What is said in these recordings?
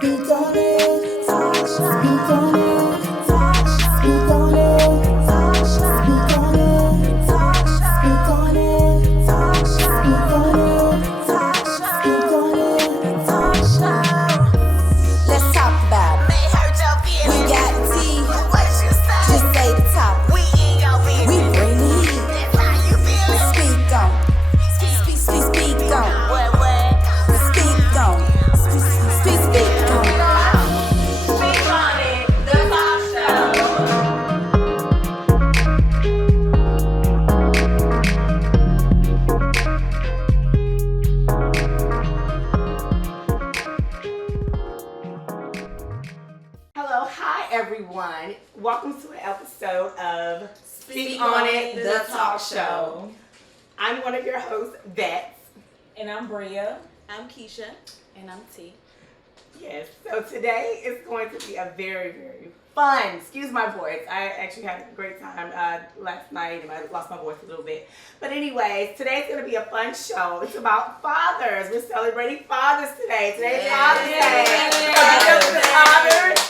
Speak on it. Speak on it. Speak on it. Speak on it. Speak on it. Speak on it. Speak on it. Let's talk about it. We got tea. Just say the topic. We bring the heat. Speak on. Speak on. Speak on. Speak on. Hello, hi everyone. Welcome to an episode of Speak on It, the Talk Show. I'm one of your hosts, Vets. And I'm Bria. I'm Keisha. And I'm T. Yes, so today is going to be a very, very fun, excuse my voice. I actually had a great time last night and I lost my voice a little bit. But anyways, today's going to be a fun show. It's about fathers. We're celebrating fathers today. Today's Father's Day. Fathers.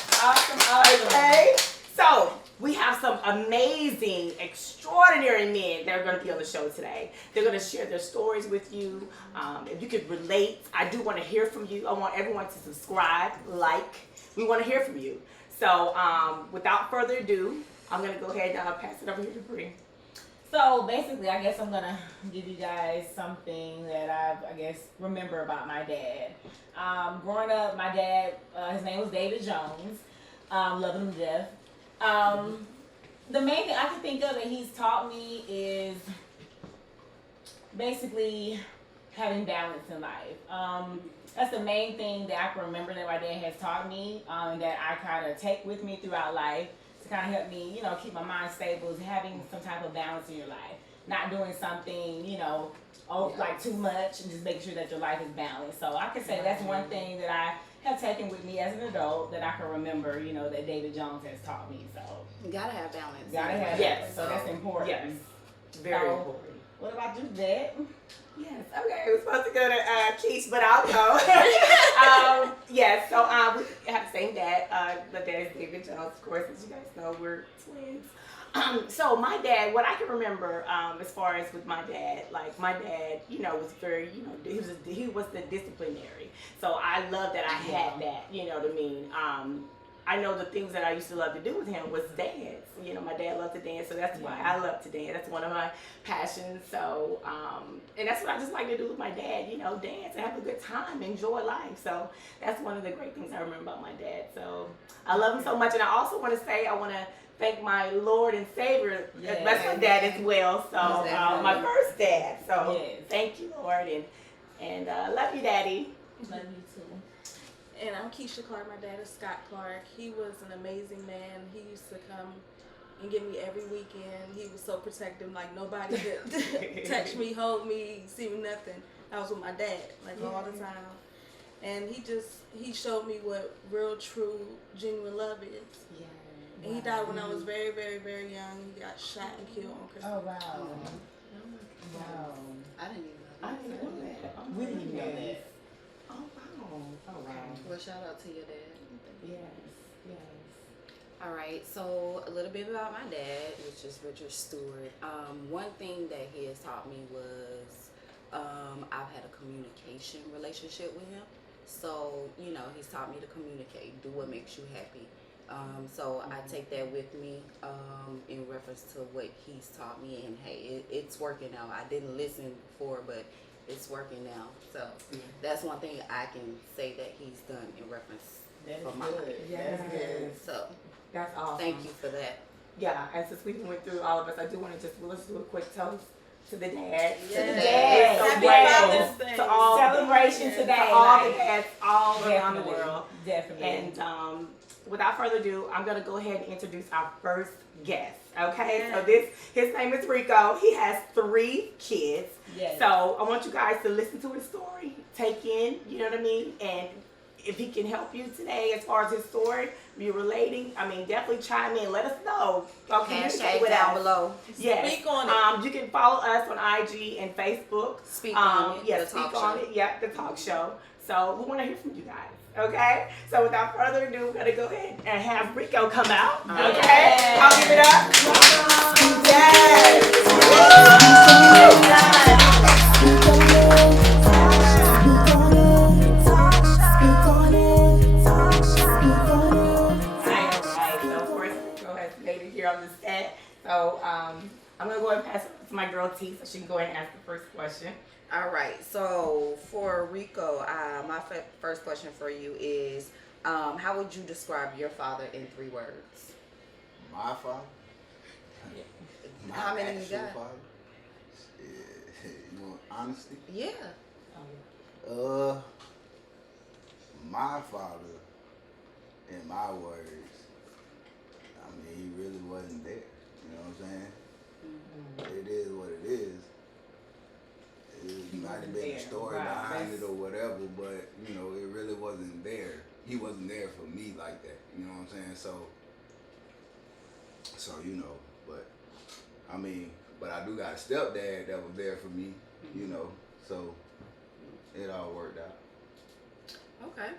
Okay, so we have some amazing, extraordinary men that are going to be on the show today. They're going to share their stories with you. If you could relate, I do want to hear from you. I want everyone to subscribe, like. We want to hear from you. So without further ado, I'm going to go ahead and pass it over here to Bree. So basically, I guess I'm gonna give you guys something that I guess remember about my dad. Growing up, my dad, his name was David Jones. Loving him to death. The main thing I can think of that he's taught me is basically having balance in life. That's the main thing that I can remember that my dad has taught me, that I kind of take with me throughout life to kind of help me, keep my mind stable, is having some type of balance in your life. Not doing something, like too much, and just making sure that your life is balanced. So I can say that's one thing that I have taken with me as an adult that I can remember, that David Jones has taught me. So You gotta have balance. gotta have Yes. it. So that's important. Yes, very So, important. What about you, Vet? Yes, okay, we're supposed to go to Keith, but I'll go. Yes, so we have the same dad. My dad is David Jones, of course, as you guys know, we're twins. So my dad, what I can remember, as far as with my dad, like my dad, was very, he was the disciplinary. So I love that I had that, you know what I mean? I know the things that I used to love to do with him was dance. My dad loved to dance, so that's why I love to dance. That's one of my passions. So, and that's what I just like to do with my dad, dance and have a good time, enjoy life. So that's one of the great things I remember about my dad. So I love him so much. And I also want to say, I want to thank my Lord and Savior. Yes. That's my dad as well. So my first dad. So Yes. thank you, Lord. And love you, Daddy. Love you too. And I'm Keisha Clark. My dad is Scott Clark. He was an amazing man. He used to come and get me every weekend. He was so protective, like nobody could touch me, hold me, see me, nothing. I was with my dad, all the time. And he showed me what real, true, genuine love is. Yeah. And he died when I was very, very, very young. He got shot and killed on Christmas. Oh, wow. Wow. I didn't even know. I didn't know that. Oh, We didn't even know yes. that. Oh, wow. Oh, wow. Well, shout out to your dad. Yes. All right, so a little bit about my dad, which is Richard Stewart. One thing that he has taught me was I've had a communication relationship with him. So, he's taught me to communicate, do what makes you happy. So I take that with me in reference to what he's taught me, and hey, it's working now. I didn't listen before, but it's working now. So that's one thing I can say that he's done in reference That for is my good. life. Yes. That's good. So That's awesome. thank you for that. Yeah, and since we went through all of us, I do want to let's do a quick toast to the dad. Yes. To the Yes. dads. Happy Yes. Father's Day. To all Celebration today. to all the like, dads all around the definitely, world. Definitely. And without further ado, I'm gonna go ahead and introduce our first guest. Okay, Yes. so his name is Rico. He has 3 kids. Yes. So I want you guys to listen to his story, take in, you know what I mean, and if he can help you today as far as his story, you relating, definitely chime in. Let us know. Hashtag down below. Yes. Speak on it. You can follow us on IG and Facebook. Speak on it. Yeah, the speak talk on show. it. Yeah, the talk show. So we want to hear from you guys. Okay? So without further ado, we're gonna go ahead and have Rico come out. Okay? Yeah. I'll give it up. Yes. Alright, so of course, Rico has made it here on the set. So I'm gonna go ahead and pass it to my girl T so she can go ahead and ask the first question. All right. So for Rico, my first question for you is, how would you describe your father in 3 words? My father? My How many you actual got? father? Yeah, you want honesty? Yeah. My father, in my words, I mean, he really wasn't there. You know what I'm saying? It is what it is. It might have been there, a story right. behind it or whatever, but, you know, it really wasn't there. He wasn't there for me like that. You know what I'm saying? So you know, but, I mean, but I do got a stepdad that was there for me, you know, so it all worked out. Okay.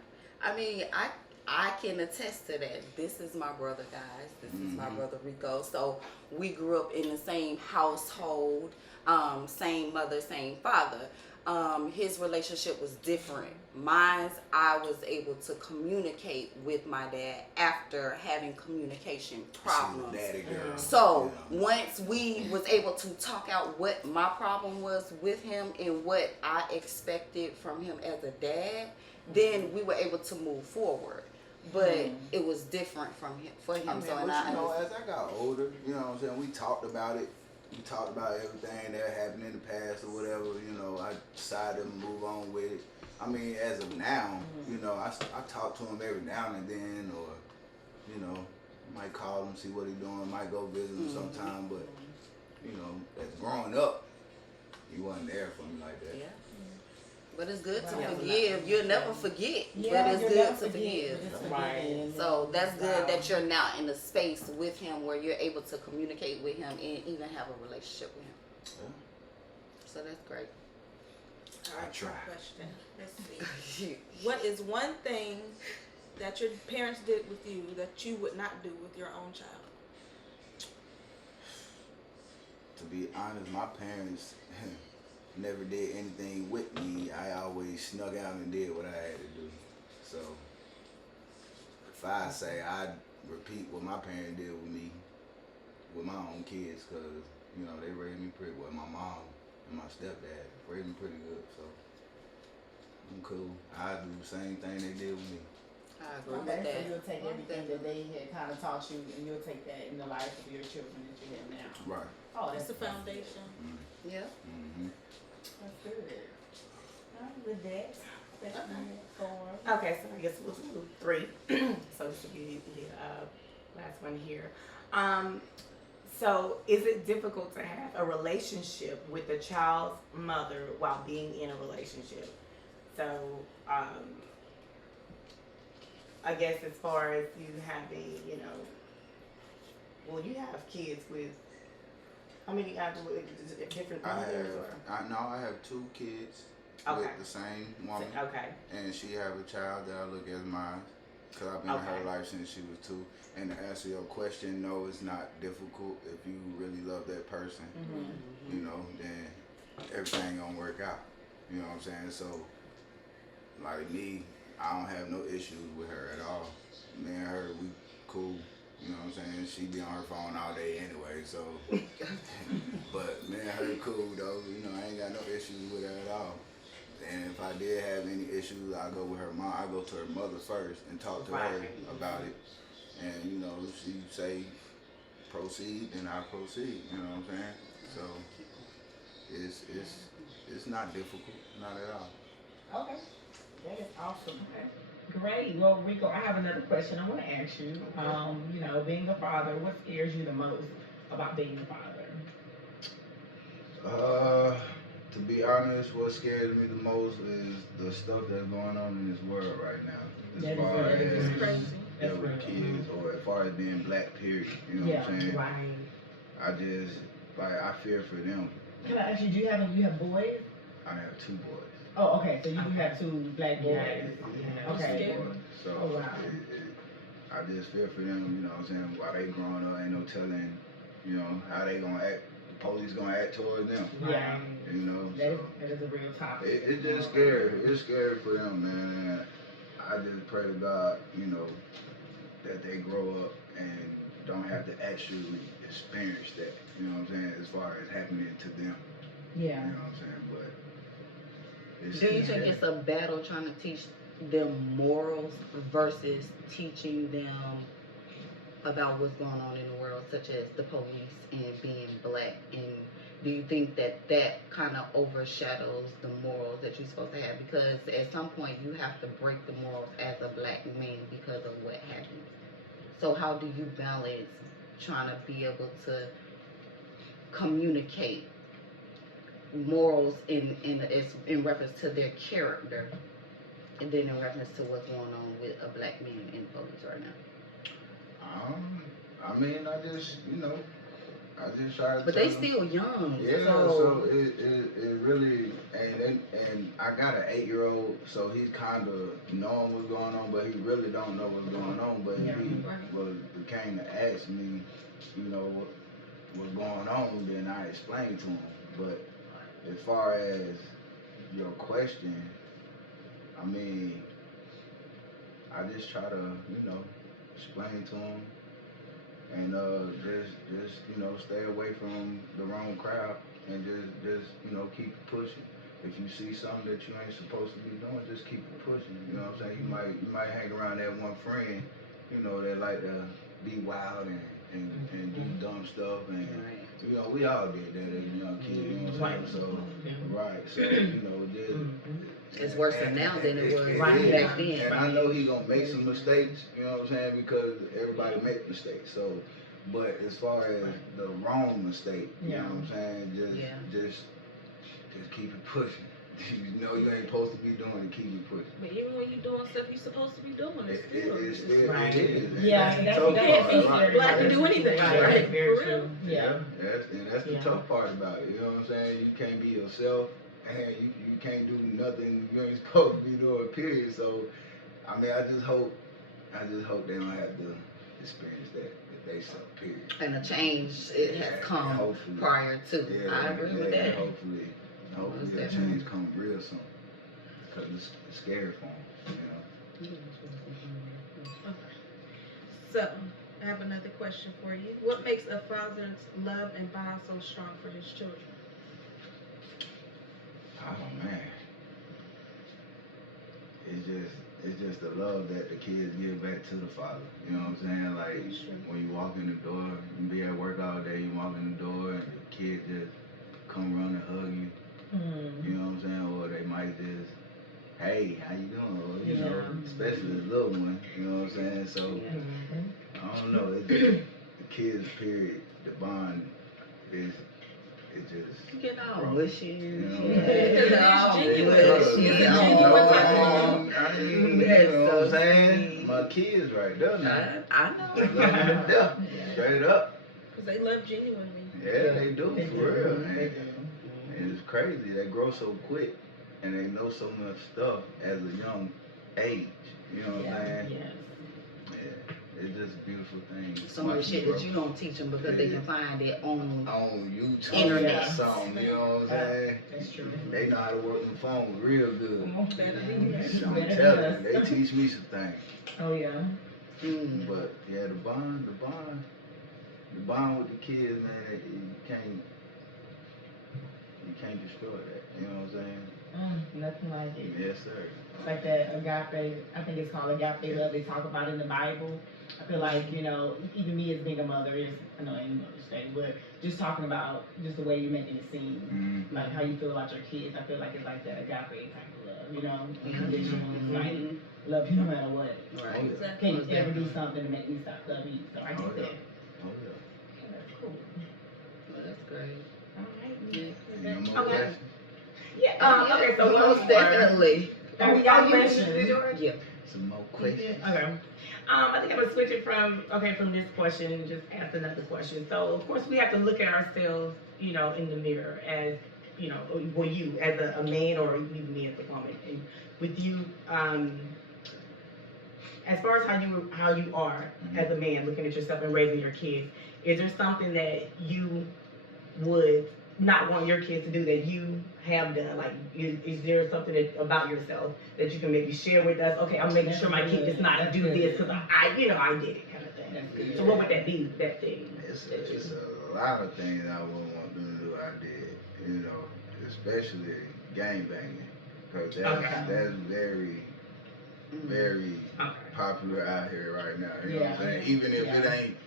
I mean, I can attest to that. This is my brother, guys. This is my brother Rico. So we grew up in the same household, same mother, same father. His relationship was different. Mine's, I was able to communicate with my dad after having communication problems. She's a daddy girl. So you know. once we was able to talk out what my problem was with him and what I expected from him as a dad, then we were able to move forward. But it was different from him for him. I mean, So but and you know, as I got older, you know what I'm saying, we talked about it. We talked about everything that happened in the past or whatever, you know, I decided to move on with it. I mean, as of now, you know, I talk to him every now and then, or, you know, might call him, see what he's doing, might go visit him sometime, but, you know, as growing up, he wasn't there for me like that. yeah. But it's good to Right. forgive. You'll never forget, Yeah, but it's you'll good never to forgive. but it's Right. forgiving. So that's good Wow. that you're now in a space with him where you're able to communicate with him and even have a relationship with him. So that's great. I try. Question. Let's see. What is one thing that your parents did with you that you would not do with your own child? To be honest, my parents never did anything with me. I always snuck out and did what I had to do. So if I say I'd repeat what my parents did with me, with my own kids, because, you know, they raised me pretty well. My mom and my stepdad raised me pretty good, so I'm cool. I do the same thing they did with me. I agree Okay, with so that. you'll take everything that they had kind of taught you, and you'll take that in the life of your children that you have now. Right. Oh, That's the foundation. Yeah. Mm-hmm. That's good. I'm with that. Okay, so I guess we'll do 3. So this will be the last one here. So is it difficult to have a relationship with the child's mother while being in a relationship? So I guess as far as you having, you know, well, you have kids with how many different mothers? I have 2 kids Okay. with the same woman. Okay. And she have a child that I look as mine, because I've been in her life since she was 2. And to answer your question, no, it's not difficult. If you really love that person, you know, then everything gonna work out. You know what I'm saying? So, like me, I don't have no issues with her at all. Me and her, we cool. You know what I'm saying? She be on her phone all day anyway, so. But me and her cool though. You know, I ain't got no issues with her at all. And if I did have any issues, I go with her mom. I go to her mother first and talk to her about it. And you know, if she say proceed, then I proceed. You know what I'm saying? So it's not difficult, not at all. Okay. That is awesome. Okay. Great. Well, Rico, I have another question I want to ask you. You know, being a father, what scares you the most about being a father? To be honest, what scares me the most is the stuff that's going on in this world right now. As far as That's with real. kids, or as far as being black, period. You know what I'm saying? Right. I just I fear for them. Can I ask you, do you have boys? I have 2 boys. Oh, okay. So you do have 2 black boys. Yeah. Okay. So Oh, wow. I just feel for them, you know what I'm saying, while they growing up, ain't no telling, you know, how they gonna act, the police gonna act towards them. Yeah. You know, That is a real topic. it's just scary. It's scary for them, man. And I just pray to God, you know, that they grow up and don't have to actually experience that, you know what I'm saying, as far as happening to them. Yeah. You know what I'm saying? But it's Do you scary. think it's a battle trying to teach them morals versus teaching them about what's going on in the world, such as the police and being black? And do you think that that kind of overshadows the morals that you're supposed to have? Because at some point you have to break the morals as a black man because of what happened. So how do you balance trying to be able to communicate morals in reference to their character, and then in reference to what's going on with a black man in police right now? I mean, I just, you know, I just try to But tell they them. still young. Yeah, so it really, and I got an 8-year-old, so he's kind of knowing what's going on, but he really don't know what's going on. But Yeah. if he came to ask me, you know, what's going on, then I explained to him. But as far as your question, I mean, I just try to, you know, explain to him. And just you know, stay away from the wrong crowd, and just you know, keep pushing. If you see something that you ain't supposed to be doing, just keep it pushing. You know what I'm saying? You might hang around that one friend, you know, that like to be wild and do dumb stuff, and you know, we all did that as a young kid. You know what I'm saying? So you know, just. It's worse now than it was is. back then. And I know he gonna make some mistakes, you know what I'm saying, because everybody make mistakes. So, but as far as the wrong mistake, you know what I'm saying, just keep it pushing. You know you ain't supposed to be doing it, keep it pushing. But even when you're doing stuff you're supposed to be doing, It it's still. Right. it is. And Yeah, that's that's the tough that's part, right? Black can do anything, right? Very For real. true. Yeah. That's the Yeah. tough part about it. You know what I'm saying? You can't be yourself, and you can't do nothing you ain't supposed to be doing. Period. So, I mean, I just hope they don't have to experience that they self. Period. And a change it has come Hopefully. prior to. Yeah, I agree with that. Hopefully Most that definitely. change come real soon. Cause it's scary for them. You know. Okay. So, I have another question for you. What makes a father's love and bond so strong for his children? Oh man. It's just the love that the kids give back to the father. You know what I'm saying? Like when you walk in the door, you can be at work all day, you walk in the door and the kid just come run and hug you. You know what I'm saying? Or they might just, hey, how you doing? Or, you know, especially the little one, you know what I'm saying? So I don't know, it's just the kids period, the bond is just You getting all bro. mushy. You know and what I'm saying? shit. All genuine. mushy. It's a Oh, genuine type I mean, you That's know what so I'm saying? sweet. My kids right there now. I Love know. them to death. Straight up. Because they love genuinely. Yeah, they do, They for do. real. They And do. it's crazy. They grow so quick and they know so much stuff at a young age. You know what I'm saying? Yes. Yeah. It's just a beautiful thing. Some of the watching shit grow. that you don't teach them because they can find it on. On YouTube Internet. or something, you know what I'm saying? That's true. They know how to work the phone real good. Better than you. So I'm Better than telling us. you, they teach me some things. Oh yeah. But yeah, the bond with the kids, man, you can't destroy that. You know what I'm saying? Nothing like it. Yes, sir. It's like that agape, I think it's called agape love they talk about in the Bible. I feel like, you know, even me as being a mother is, I know any mother's thing, but just talking about just the way you're making it seem, like how you feel about your kids, I feel like it's like that agape type of love, you know, unconditional. It's like, love you no matter what. Right. Exactly. Can't ever do something to make me stop loving you. So I get that. Oh yeah. That's cool. Well, that's great. All right. Yeah. No more Okay. questions? Yeah. Okay. So one most more. definitely. Oh, we got questions. Yeah. Some more questions. Okay. I think I'm gonna switch it from this question and just ask another question. So of course we have to look at ourselves, you know, in the mirror as you know, for you as a man or even me as a woman, and with you, as far as how you are as a man, looking at yourself and raising your kids, is there something that you would not want your kids to do that you have done? Like, is there something about yourself that you can maybe share with us? Okay, I'm making sure my kid does not do this because I did it, kind of thing. That's good. So what would that be? That thing? It's a lot of things I wouldn't want them to do. I did, you know, especially gang banging, because that's very, very popular out here right now. You know what I'm saying? Even if it ain't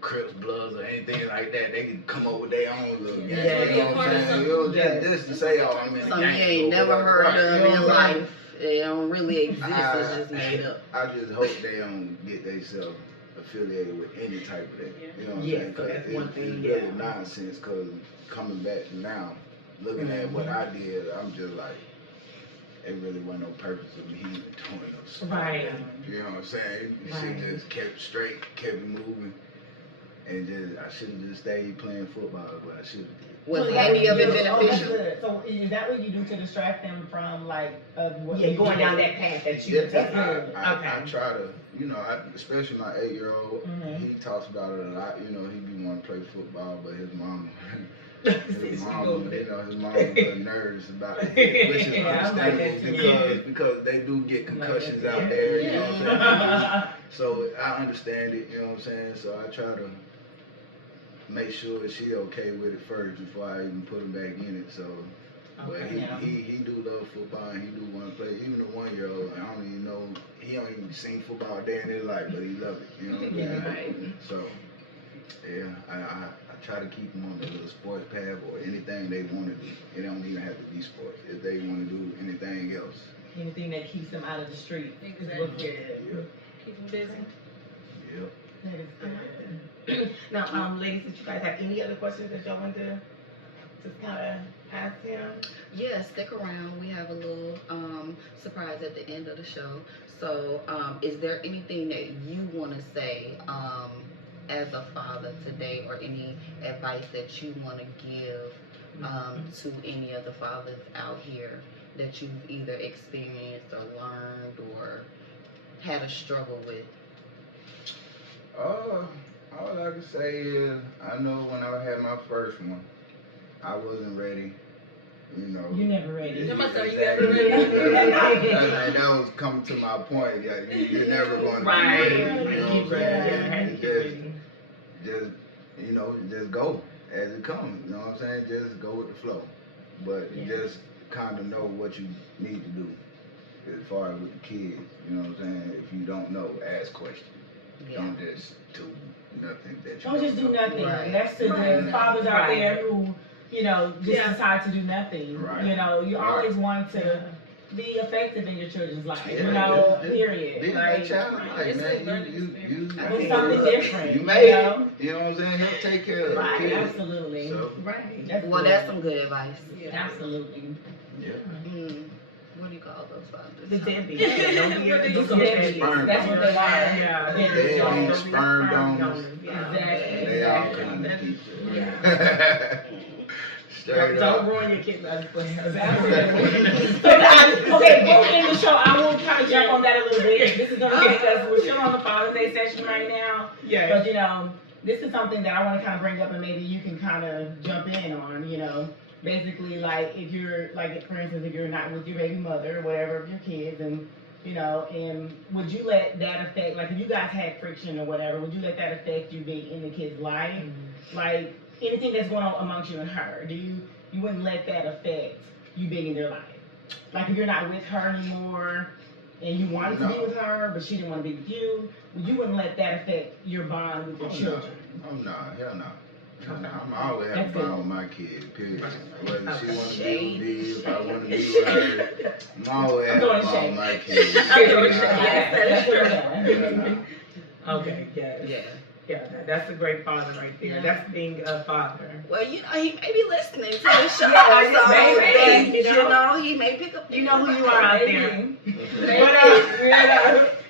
Crips, Bloods, or anything like that, they can come up with their own little gang. You know what I'm saying? You know, just to say, oh, I'm in Something you ain't never heard of in life. They don't really exist. It's just made up. I just hope they don't get themselves affiliated with any type of that. You know what I'm saying? So that's one thing. It's really nonsense, because coming back now, looking at what I did, I'm just like, it really wasn't no purpose of me even doing no stuff. Right. You know what I'm saying? Shit just kept straight, kept it moving. And just, I should have just stayed playing football, but I should have did. Was any of it beneficial? So is that what you do to distract them from like what going down that path that you? I try to, you know, especially my 8-year-old, he talks about it a lot. You know, he be wanting to play football, but his mama, his mama a little nervous about it, which is understandable because they do get concussions out there. You know what I'm saying? So I understand it. You know what I'm saying? So I try to make sure she okay with it first before I even put him back in it. So, but he do love football and he do want to play. Even the 1-year-old, I don't even know, he don't even seen football a day in his life, but he love it. You know what I'm saying? So, yeah, I try to keep them on the little sports path or anything they want to do. It don't even have to be sports. If they want to do anything else. Anything that keeps them out of the street. Exactly. Yeah. Keep them busy. Yep. That is good. Now, ladies, did you guys have any other questions that y'all want to just kind of ask him? Yeah, stick around. We have a little surprise at the end of the show. So, is there anything that you want to say as a father today, or any advice that you want to give to any of the fathers out here that you've either experienced or learned or had a struggle with? All I can say is, I know when I had my first one, I wasn't ready. You know. You never ready. Are you ever ready? That was coming to my point. You're never going to be Right. ready. You know what I'm saying? Just go as it comes. You know what I'm saying? Just go with the flow. But just kind of know what you need to do as far as with the kids. You know what I'm saying? If you don't know, ask questions. Don't just do nothing that you don't just do know. nothing. Right. That's the fathers out there who, you know, just decide to do nothing. Right. You know, you always want to be effective in your children's life. You know, period. Be Like, that child, like, man, you do something different. You made know? it. You know what I'm saying? Help take care of Right, the kids. absolutely. So, Right. Well, that's some good advice. Absolutely. yeah. What do you call those fathers? The deadbeat. That's what they are. Yeah. Deadbeat, sperm donors. Exactly. They all kind of people. Straight Don't up. ruin your kid's life. Okay, before we end the show, I will kind of jump on that a little bit. This is going to take us, we're still on the Father's Day session right now. Yeah. But, you know, this is something that I want to kind of bring up and maybe you can kind of jump in on, you know. Basically, like, if you're, like, for instance, if you're not with your baby mother or whatever of your kids, and, you know, and would you let that affect, like, if you guys had friction or whatever, would you let that affect you being in the kid's life? Like, anything that's going on amongst you and her, you wouldn't let that affect you being in their life? Like, if you're not with her anymore and you wanted to be with her, but she didn't want to be with you, you wouldn't let that affect your bond with your children? Oh, no. Hell no. I'm always having fun with my kids, period. Whether she want to be with me, if I want to be with her, I'm always having fun with my kids. Okay, yes. Yeah, that's a great father right there. Yeah. That's being a father. Well, you know, he may be listening to the show. Yeah, so maybe, you know, he may pick up. You know who you are out there. Maybe.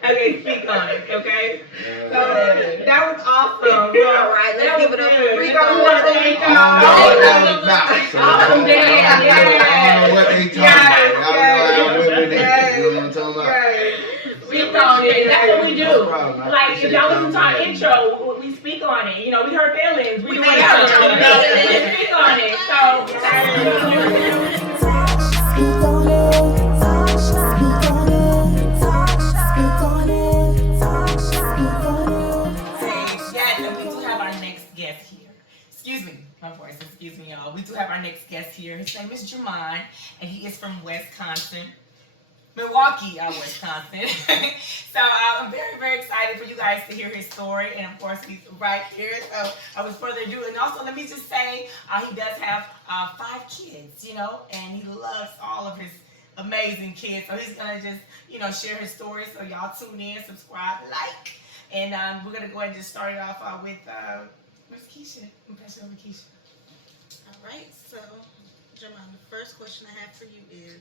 Okay, speak on it, okay? Yeah. So, that was awesome. All right, let's give it up for We Rico. want to thank I'm y'all. not, so them down. What they talking about? Y'all know how women is. You know what I'm talking about? Speak on it. That's what we do. No problem. I Like, if appreciate y'all y'all listen to our being intro, we speak on it. You know, we hurt feelings. We do make whatever. it. You know, we speak on it. So, that's what we do. Speak on it. Speak on it. Speak on it. Speak on it. Yes, and we do have our next guest here. Excuse me, my voice. Excuse me, y'all. We do have our next guest here. His name is Jermon, and he is from Wisconsin. Milwaukee, Wisconsin. So I'm very, very excited for you guys to hear his story, and of course he's right here. So without further ado, and also let me just say he does have 5 kids, you know, and he loves all of his amazing kids. So he's gonna just share his story. So y'all tune in, subscribe, like, and we're gonna go ahead and just start it off with Miss Keisha. I'm passing over to Keisha. All right, so Jermon, the first question I have for you is.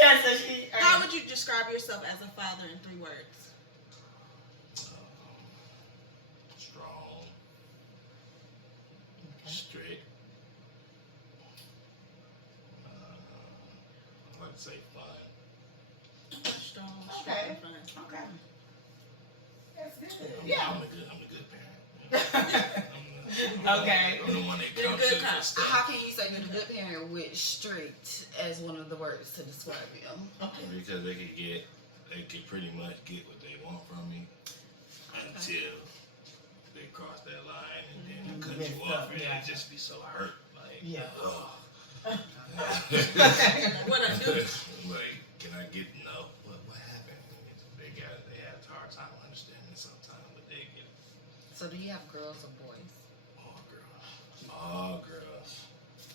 Yeah, so she. How would you describe yourself as a father in 3 words? Strong, strict. I like to say fun. Strong, Okay. and fun. Okay. That's good. I'm the good parent. Okay. I'm the one that You're a comes good to cop. the stuff. How can you say you're the good parent with strict as one of the words to describe him? Because they could pretty much get what they want from me until they cross that line, and then I cut you off, and it just be so hurt. Like, What I do? Like, can I get no? What happened? They have a hard time understanding sometimes, but they get it. So do you have girls or boys? All girls.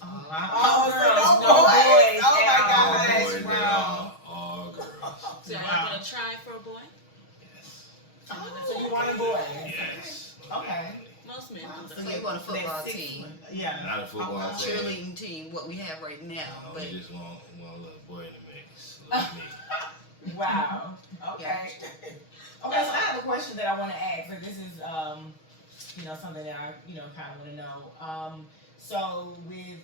Oh, All so girls, no no boys. boys. Oh my All gosh. boys, Wow. all girls. So are you gonna try for a boy? Yes. So you want a boy? Yes. Okay. Most men do So that. you want a football That 6 team, one. Yeah. Not a football team. cheerleading team, what we have right now. No, But we just want a little boy in the mix. Like me. Wow. Okay. Okay, so I have a question that I want to ask. So this is, something that I, kind of want to know. So with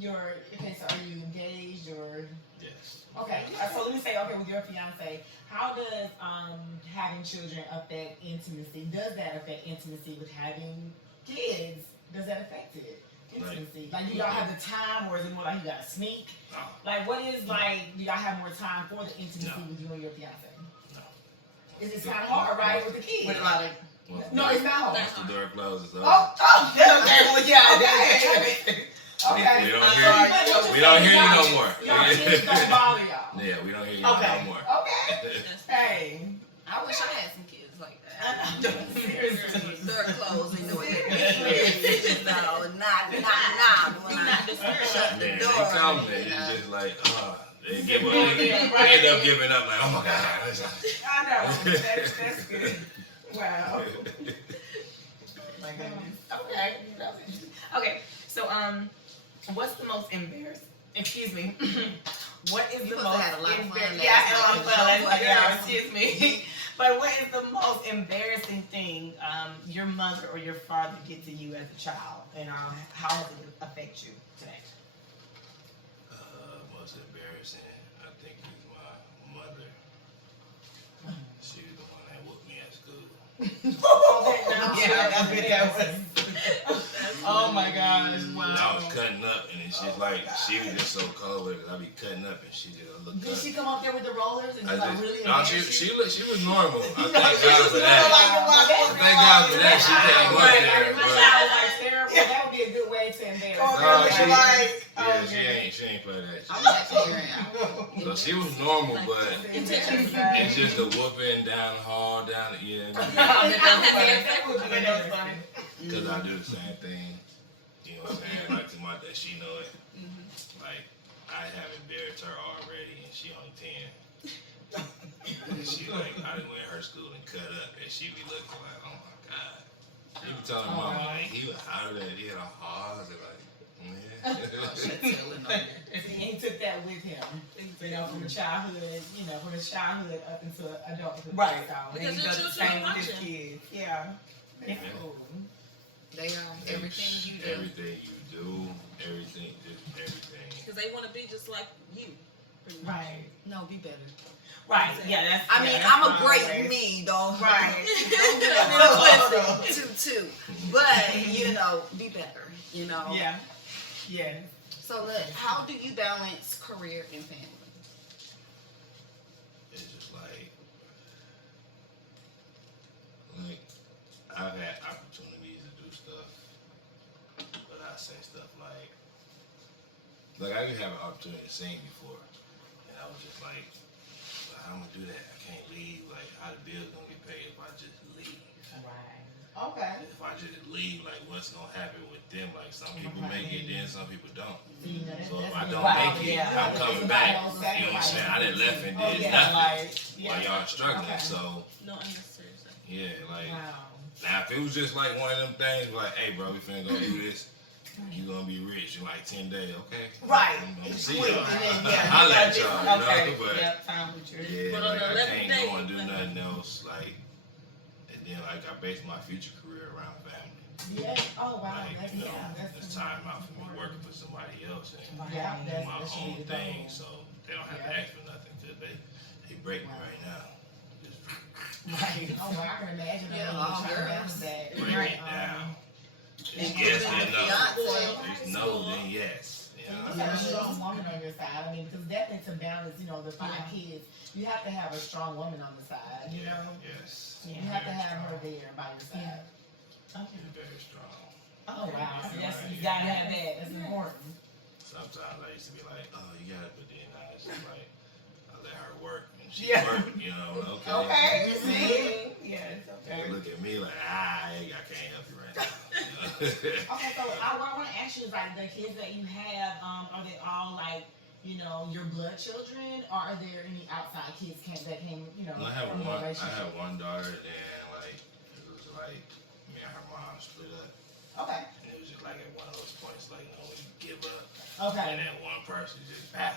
so are you engaged or? Yes. Okay, so let me say, with your fiance, how does having children affect intimacy? Does that affect intimacy with having kids? Does that affect it? Intimacy? Like, do y'all have the time, or is it more like you gotta sneak? No. Like, what is do y'all have more time for the intimacy No. with you and your fiance? No. It's just kind of hard, right, with the kids? With a lot of. No, it's not hard. Once the door closes, Okay. Well, yeah. Okay. We don't We don't hear you no more. Y'all kids don't bother y'all. Yeah, we don't hear you Okay. no more. Okay. Hey. I wish I had some kids like that. Seriously. Door closed and know what it means. No, not when I shut the Man, door. they come and it's just like, they end up giving up like, oh my God. I know. That's good. Wow. My goodness. Okay. That was interesting. Okay. So, what's the most embarrassing? Excuse me. What is the must most have had a lot of fun embarrassing? last Yeah, I had a lot of night. fun last night. Yeah. Yeah, excuse me. But what is the most embarrassing thing your mother or your father did to you as a child, and how does it affect you today? Most embarrassing, I think, is my mother. She was the one that whooped me at school. Yeah, I bet that was. Oh my gosh! Wow. I was cutting up, and it's just like she was just so cold with it. I be cutting up, and she just looked Did up. she come up there with the rollers and I just like just, really no, embarrass you? she was normal. I thank God for that. Thank God for that. She came up Right, there. my child was like terrible. That would be a good way to embarrass. Oh, her. really? she, Like, yeah, she ain't play that I'm shit. not figuring out. So she was normal, but Intentionally. it's just the whooping down the hall, down the because I do the same thing. You know what I'm saying? Like to my dad, she know it. Like I have embarrassed her already, and she only 10. And she like I done went to her school and cut up, and she be looking like, oh my God. She be telling mama like he was out of there, he had a hard, and like, yeah. And he took that with him, from his childhood up into adulthood. Right. So, And he does the same with his kids. Yeah. It's cool. They everything you do. Everything you do, everything. Because they want to be just like you. Right. No, be better. Right. Yeah, that's. I mean, yeah, I'm a that's great always- me, don't Right. don't get it twisted too. But you know, be better. You know. Yeah. Yeah. So look, how do you balance career and family? It's just like I've had opportunities to do stuff, but I say stuff like I didn't have an opportunity to sing before, and I was just like, well, how am I gonna do that? I can't leave. Like, how the bills gonna get paid if I just leave? Right. Okay. If I just leave, like, what's gonna happen with them? Like, some people make it, then some people don't. So if I don't make it, I'm coming back. You know what I'm saying? I didn't left and did nothing while y'all struggling. So No unnecessary stuff. yeah, like Wow. now if it was just like one of them things, like, hey, bro, we finna go do this. You gonna be rich in like 10 days, okay? Right. I'm gonna see Quick, y'all. and then, yeah, I'll you let gotta y'all, do- you okay. know, but Yep, time with you. yeah, But on like the I 11th can't day, go and do like- nothing else, like, and then like I base my future career around family. Yeah. Oh wow. Like, That's, you know, yeah. That's it's time out for me working for somebody else and Yeah. do That's my that should own be the thing, goal. so they don't have to Yeah. ask for nothing because they break me right now. Just Right. Oh, well, I can imagine. Yeah, I'm long trying to girls. balance that. break Right. it down. It's And yes even and the no. fiance. It's no, then yes. You know? You have a strong woman on your side. I mean, because definitely to balance, you know, the 5 kids, you have to have a strong woman on the side. You know, Yes. you have to have her there by your side. Okay. Very strong. Oh wow. So that's, you gotta have that. That's important. Sometimes I used to be like, oh, you got it, but then I was just like, I let her work and she Yeah. worked, you know, okay. Okay. You see? Yeah. It's They okay. look at me like, I can't help you right now. Okay, so what I want to ask you is like the kids that you have, are they all like, you know, your blood children, or are there any outside kids that came, you know, I have from a one. I relationship? have one daughter, and like it was like me and her mom split up, Okay. and it was just like at one of those points, like we give up, Okay. and then one person just bow.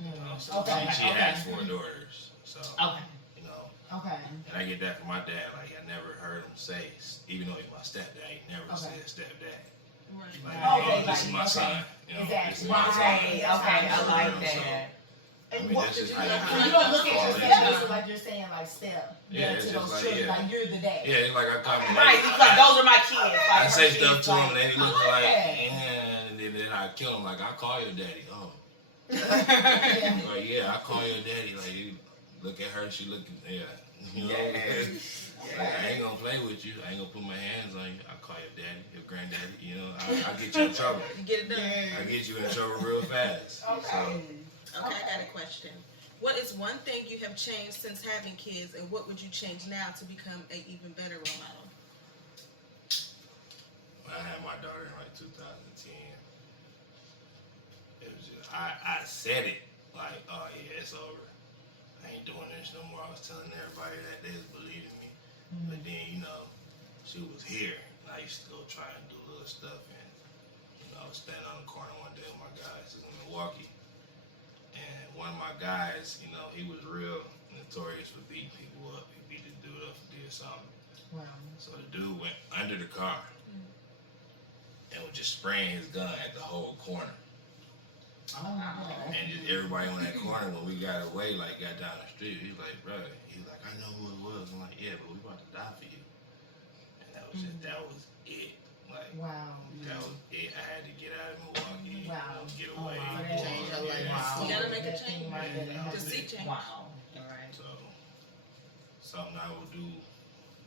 You know, so Okay. she has 4 daughters, so Okay. you know, Okay. and I get that from my dad. Like I never heard him say, even though he's my stepdad, he never Okay. said stepdad. Right. Like, Okay, oh, this is my okay. son. You know, this is Exactly. my son. Right. Okay. I like So, that. I mean, that's just how So you you don't look at fall yourself into as it. like you're saying like step. Yeah, it's to just those like, children, yeah. like you're the dad. Yeah, it's like I come and Right. It's like those are my kids. Like, I her say kids, stuff to him, and then he I looks like, that. and then I kill him. Like I call your daddy. Oh, Yeah. like yeah, I call your daddy. Like you look at her, she looking. Yeah, you know. Like, I ain't gonna play with you. I ain't gonna put my hands on you. I call your daddy, your granddaddy. You know, I get you in trouble. You get it done. I get you in trouble real fast. Okay. Okay, I got a question. What is one thing you have changed since having kids, and what would you change now to become an even better role model? When I had my daughter in like 2010, it was just I said it like, oh yeah, it's over. I ain't doing this no more. I was telling everybody that they was believing me, but then you know, she was here, and I used to go try and do little stuff, and you know, I was standing on the corner one day with my guys in Milwaukee, and one of my guys, you know, he was real notorious for beating people up. He beat the dude up and did something. Wow. So the dude went under the car and was just spraying his gun at the whole corner. Oh, wow. And just everybody on that corner, when we got away, like got down the street, he was like, bro, he was like, I know who it was. I'm like, yeah, but we about to die for you. And that was just, that was it. Like, Wow. that was it. I had to get out of Milwaukee, Wow. get Oh, away. wow. That changed your life. Wow. You gotta make a That thing change. right there, that To has see to- change. Wow. All right. So, something I will do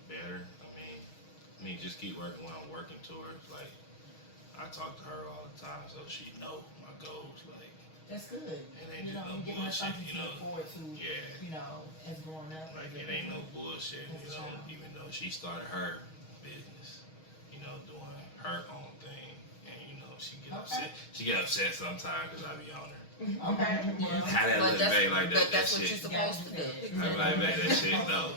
better. I mean, just keep working what I'm working towards. Like, I talk to her all the time, so she know my goals. Like, That's good. it ain't You just know, no you give her bullshit, something you to know. look forward to, Yeah. you know, as growing up. Like, it ain't no bullshit, you That's know. true. Even though she started her business, you know, doing her own thing, and you know, she get upset. She get upset sometimes because I be on her. Okay. How that But little baby like but that that's what shit. you're supposed to do. I be like, man, that shit, no.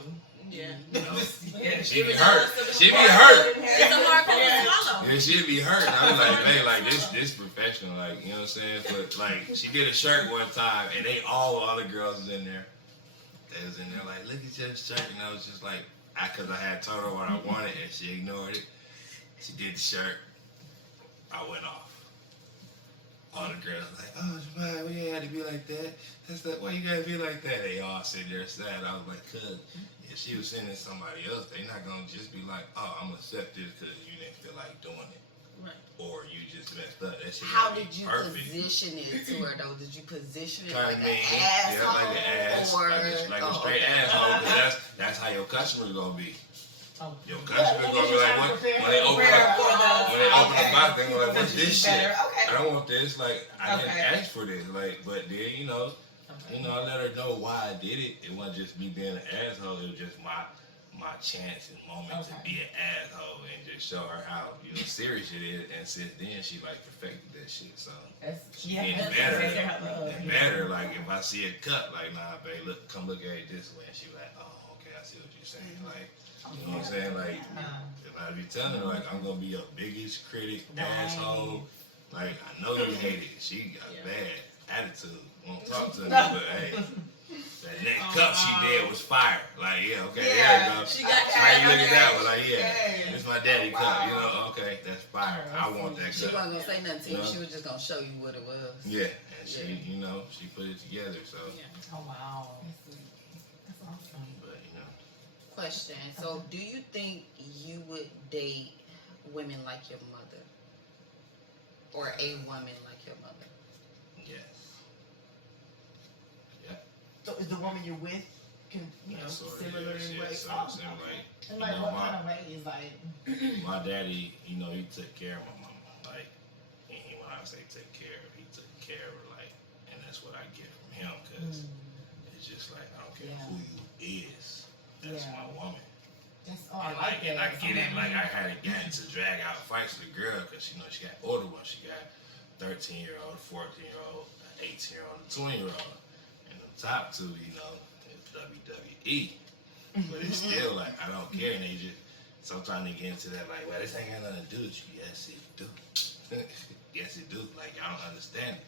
Yeah. You know? Yeah. She be hurt. She be hurt. It's a hard pill to swallow. Yeah, she'd be hurt. I was like, man, like this professional, like, you know what I'm saying? But like, she did a shirt one time, and all the other girls was in there. They was in there like, look at your shirt, and I was just like, Cause I had told her what I wanted and she ignored it. She did the shirt. I went off. All the girls like, oh, Jamal, we ain't had to be like that. That's not, why you gotta be like that? They all sitting there sad. I was like, cuz if she was sending somebody else, they not gonna just be like, oh, I'm gonna accept this because you didn't feel like doing it. Right. Or you just messed up. That shit How gotta be did you perfect. position it to her though? Did you position it Trying like to an make asshole? like an ass, or like a straight asshole, because that's how your customer's gonna be. Oh. Your customer's gonna be like, what? When they open the box, they gonna like, what's this shit? Okay. I don't want this. Like, I didn't Okay. ask for this. Like, but then I let her know why I did it. It wasn't just me being an asshole. It was just my chance and moment to be an asshole and just show her how serious it is. And since then, she like perfected that shit. So she getting better and better. Like if I see it cut, like nah, babe, come look at it this way. And she like, oh, okay, I see what you're saying. Like, you know what I'm saying? Like if I be telling her like I'm gonna be your biggest critic, asshole. Like I know you hate it. She got bad attitude. Won't talk to me, but hey. That next cup she did was fire. Like, yeah, okay, there you go. She got How you look at that one? Like, yeah, it's my daddy cup. Okay, that's fire. I want that She cup. wasn't gonna say nothing to you. She was just gonna show you what it was. Yeah, and she, she put it together. So, Oh wow. That's awesome. but Question. So, do you think you would date women like your mother, or a woman like your mother? yes. So is the woman you're with, similar in ways? Same like, And like what kind of ways? Like my daddy, he took care of my mama. Like, and when I say take care of, he took care of her. Like, and that's what I get from him, cause it's just like I don't care who you is. That's my woman. that's And I get it. Like I had to get into drag out fights with the girl because she got older ones. She got 13-year-old, 14-year-old, 18-year-old, and 20-year-old. And the top two, is WWE. But it's still like I don't care. And they just sometimes they get into that like, well, this ain't got nothing to do with you. Yes, it do. Yes, it do. Like y'all don't understand it.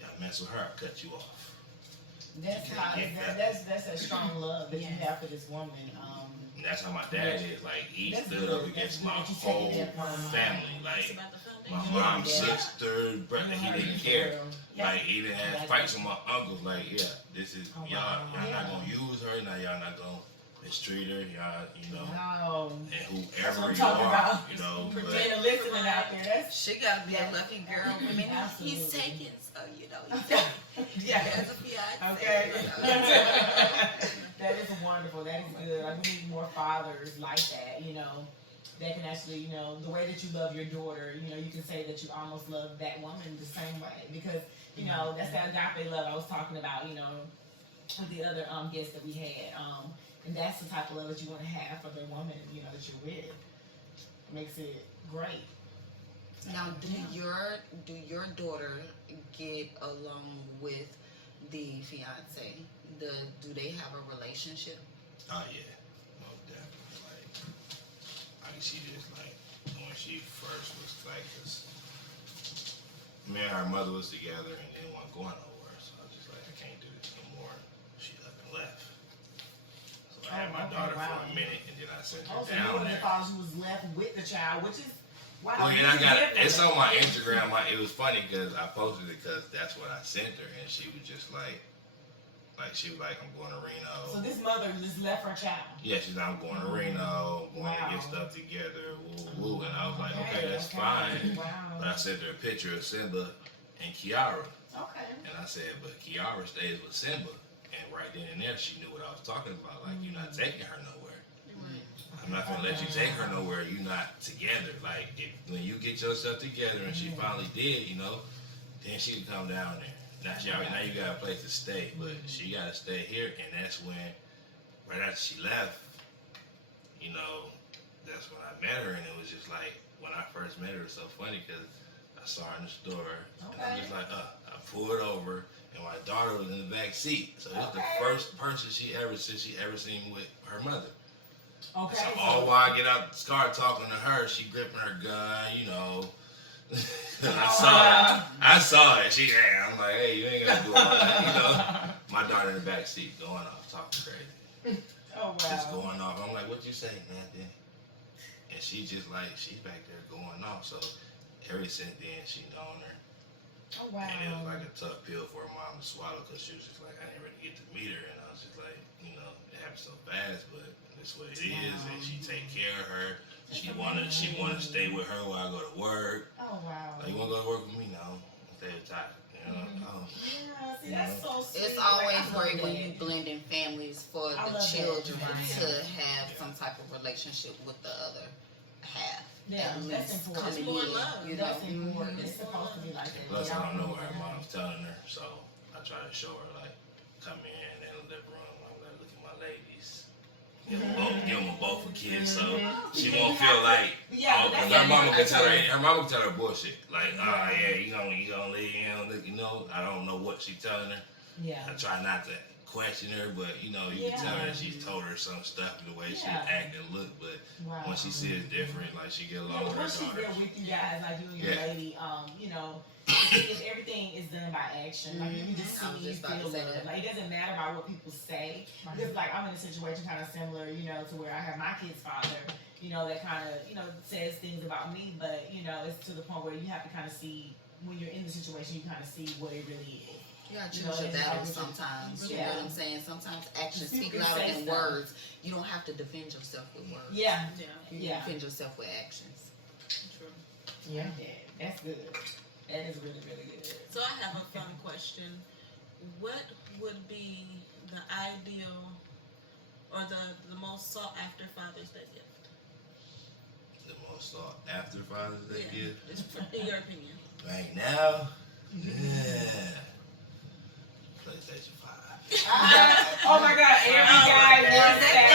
Y'all mess with her, I'll cut you off. That's a strong love that you have for this woman. And that's how my dad is. Like he stood up against my whole family. Like my mom's sister, brother. He didn't care. Like he didn't have fights with my uncles. Like this is y'all not gonna use her. Now y'all not gonna mistreat her. Y'all, and whoever you are, Pretend to listening out there. She gotta be a lucky girl. I mean, he's taken, so he's as a fiance. Okay. That is wonderful. That is good. Like we need more fathers like that, that can actually, the way that you love your daughter, you can say that you almost love that woman the same way because, that's that agape love I was talking about, with the other guests that we had. And that's the type of love that you want to have for the woman, that you're with. It makes it great. Now, do your daughter get along with the fiance? Do they have a relationship? Oh yeah, no definitely. Like she just like when she first was like, 'cause me and her mother was together and they weren't going nowhere, so I was just like, I can't do this anymore. She up and left. So I had my daughter for a minute and then I sent her So down there. because you was left with the child, which is wow. Well, and it's on my Instagram. It was funny because I posted it because that's what I sent her, and she was just like she was like, I'm going to Reno. So this mother just left her child. Yeah, she's like, I'm going to Reno, going to get stuff together, woo woo. And I was like, okay, that's fine. Wow. But I sent her a picture of Simba and Kiara, Okay. and I said, but Kiara stays with Simba. And right then and there, she knew what I was talking about. Like, you're not taking her nowhere. I'm not gonna let you take her nowhere. You're not together. Like when you get yourself together, and she finally did, then she can come down there. Now you got a place to stay, but she gotta stay here. And that's when, right after she left, that's when I met her, and it was just like when I first met her, it was so funny because I saw her in the store, and I was just like, I pulled over, and my daughter was in the back seat. So it's the first person she ever seen with her mother. Okay. So all while I get out, start talking to her, she gripping her gun, I saw it. I'm like, hey, you ain't gonna do all that, My daughter in the back seat going off, talking crazy. Oh, wow. Just going off. I'm like, what you say, nothing? And she just like, she's back there going off. So ever since then, she known her. Oh, wow. And it was like a tough pill for her mom to swallow because she was just like, I didn't really get to meet her. And I was just like, you know, it happened so fast, but that's what it is. And she take care of her. She wanna stay with her while I go to work. Oh, wow. Like, you wanna go to work with me? No. Stay tight. You know? Oh. Yeah, see, that's so sweet. It's always Like, I love great when that. you blending families for I the love that. children Right. to have some type of relationship with the other half. Yeah, At that's least important. coming More in, love. you know. That's important. It's supposed to be like that. Plus, I Y'all don't know know what her that. mom's telling her, so I try to show her, like, come in and live room. I'm like, look at my ladies. Give them both a kiss, so she won't feel like, Yeah, oh, but because her mama can that's tell her bullshit. Like, oh yeah, you gonna leave, you know, I don't know what she's telling her. Yeah. I try not to question her, but you know, you can tell her she's told her some stuff the way she act and look, but Wow. when she sees it's different, like she get along with her Once she's daughter. there with you guys, like you and your lady, you know, if everything is done by action. Like you can just I was see, you just about to feel say it. that. Like it doesn't matter about what people say. Because like I'm in a situation kind of similar, you know, to where I have my kid's father, you know, that kind of, you know, says things about me, but you know, it's to the point where you have to kind of see when you're in the situation, you kind of see what it really is. You gotta You choose know, your it's battles like- sometimes. You Yeah. know what I'm saying? Sometimes actions You speak can louder say than stuff. words. You don't have to defend yourself with words. Yeah. Yeah. You Yeah. defend yourself with actions. True. Yeah. That's good. That is really, really good. So I have a fun question. What would be the ideal or the most sought after Father's Day gift? The most sought after Father's Day gift. It's in your opinion. Right now, yeah. PlayStation 5. Oh my God! Every guy wants that.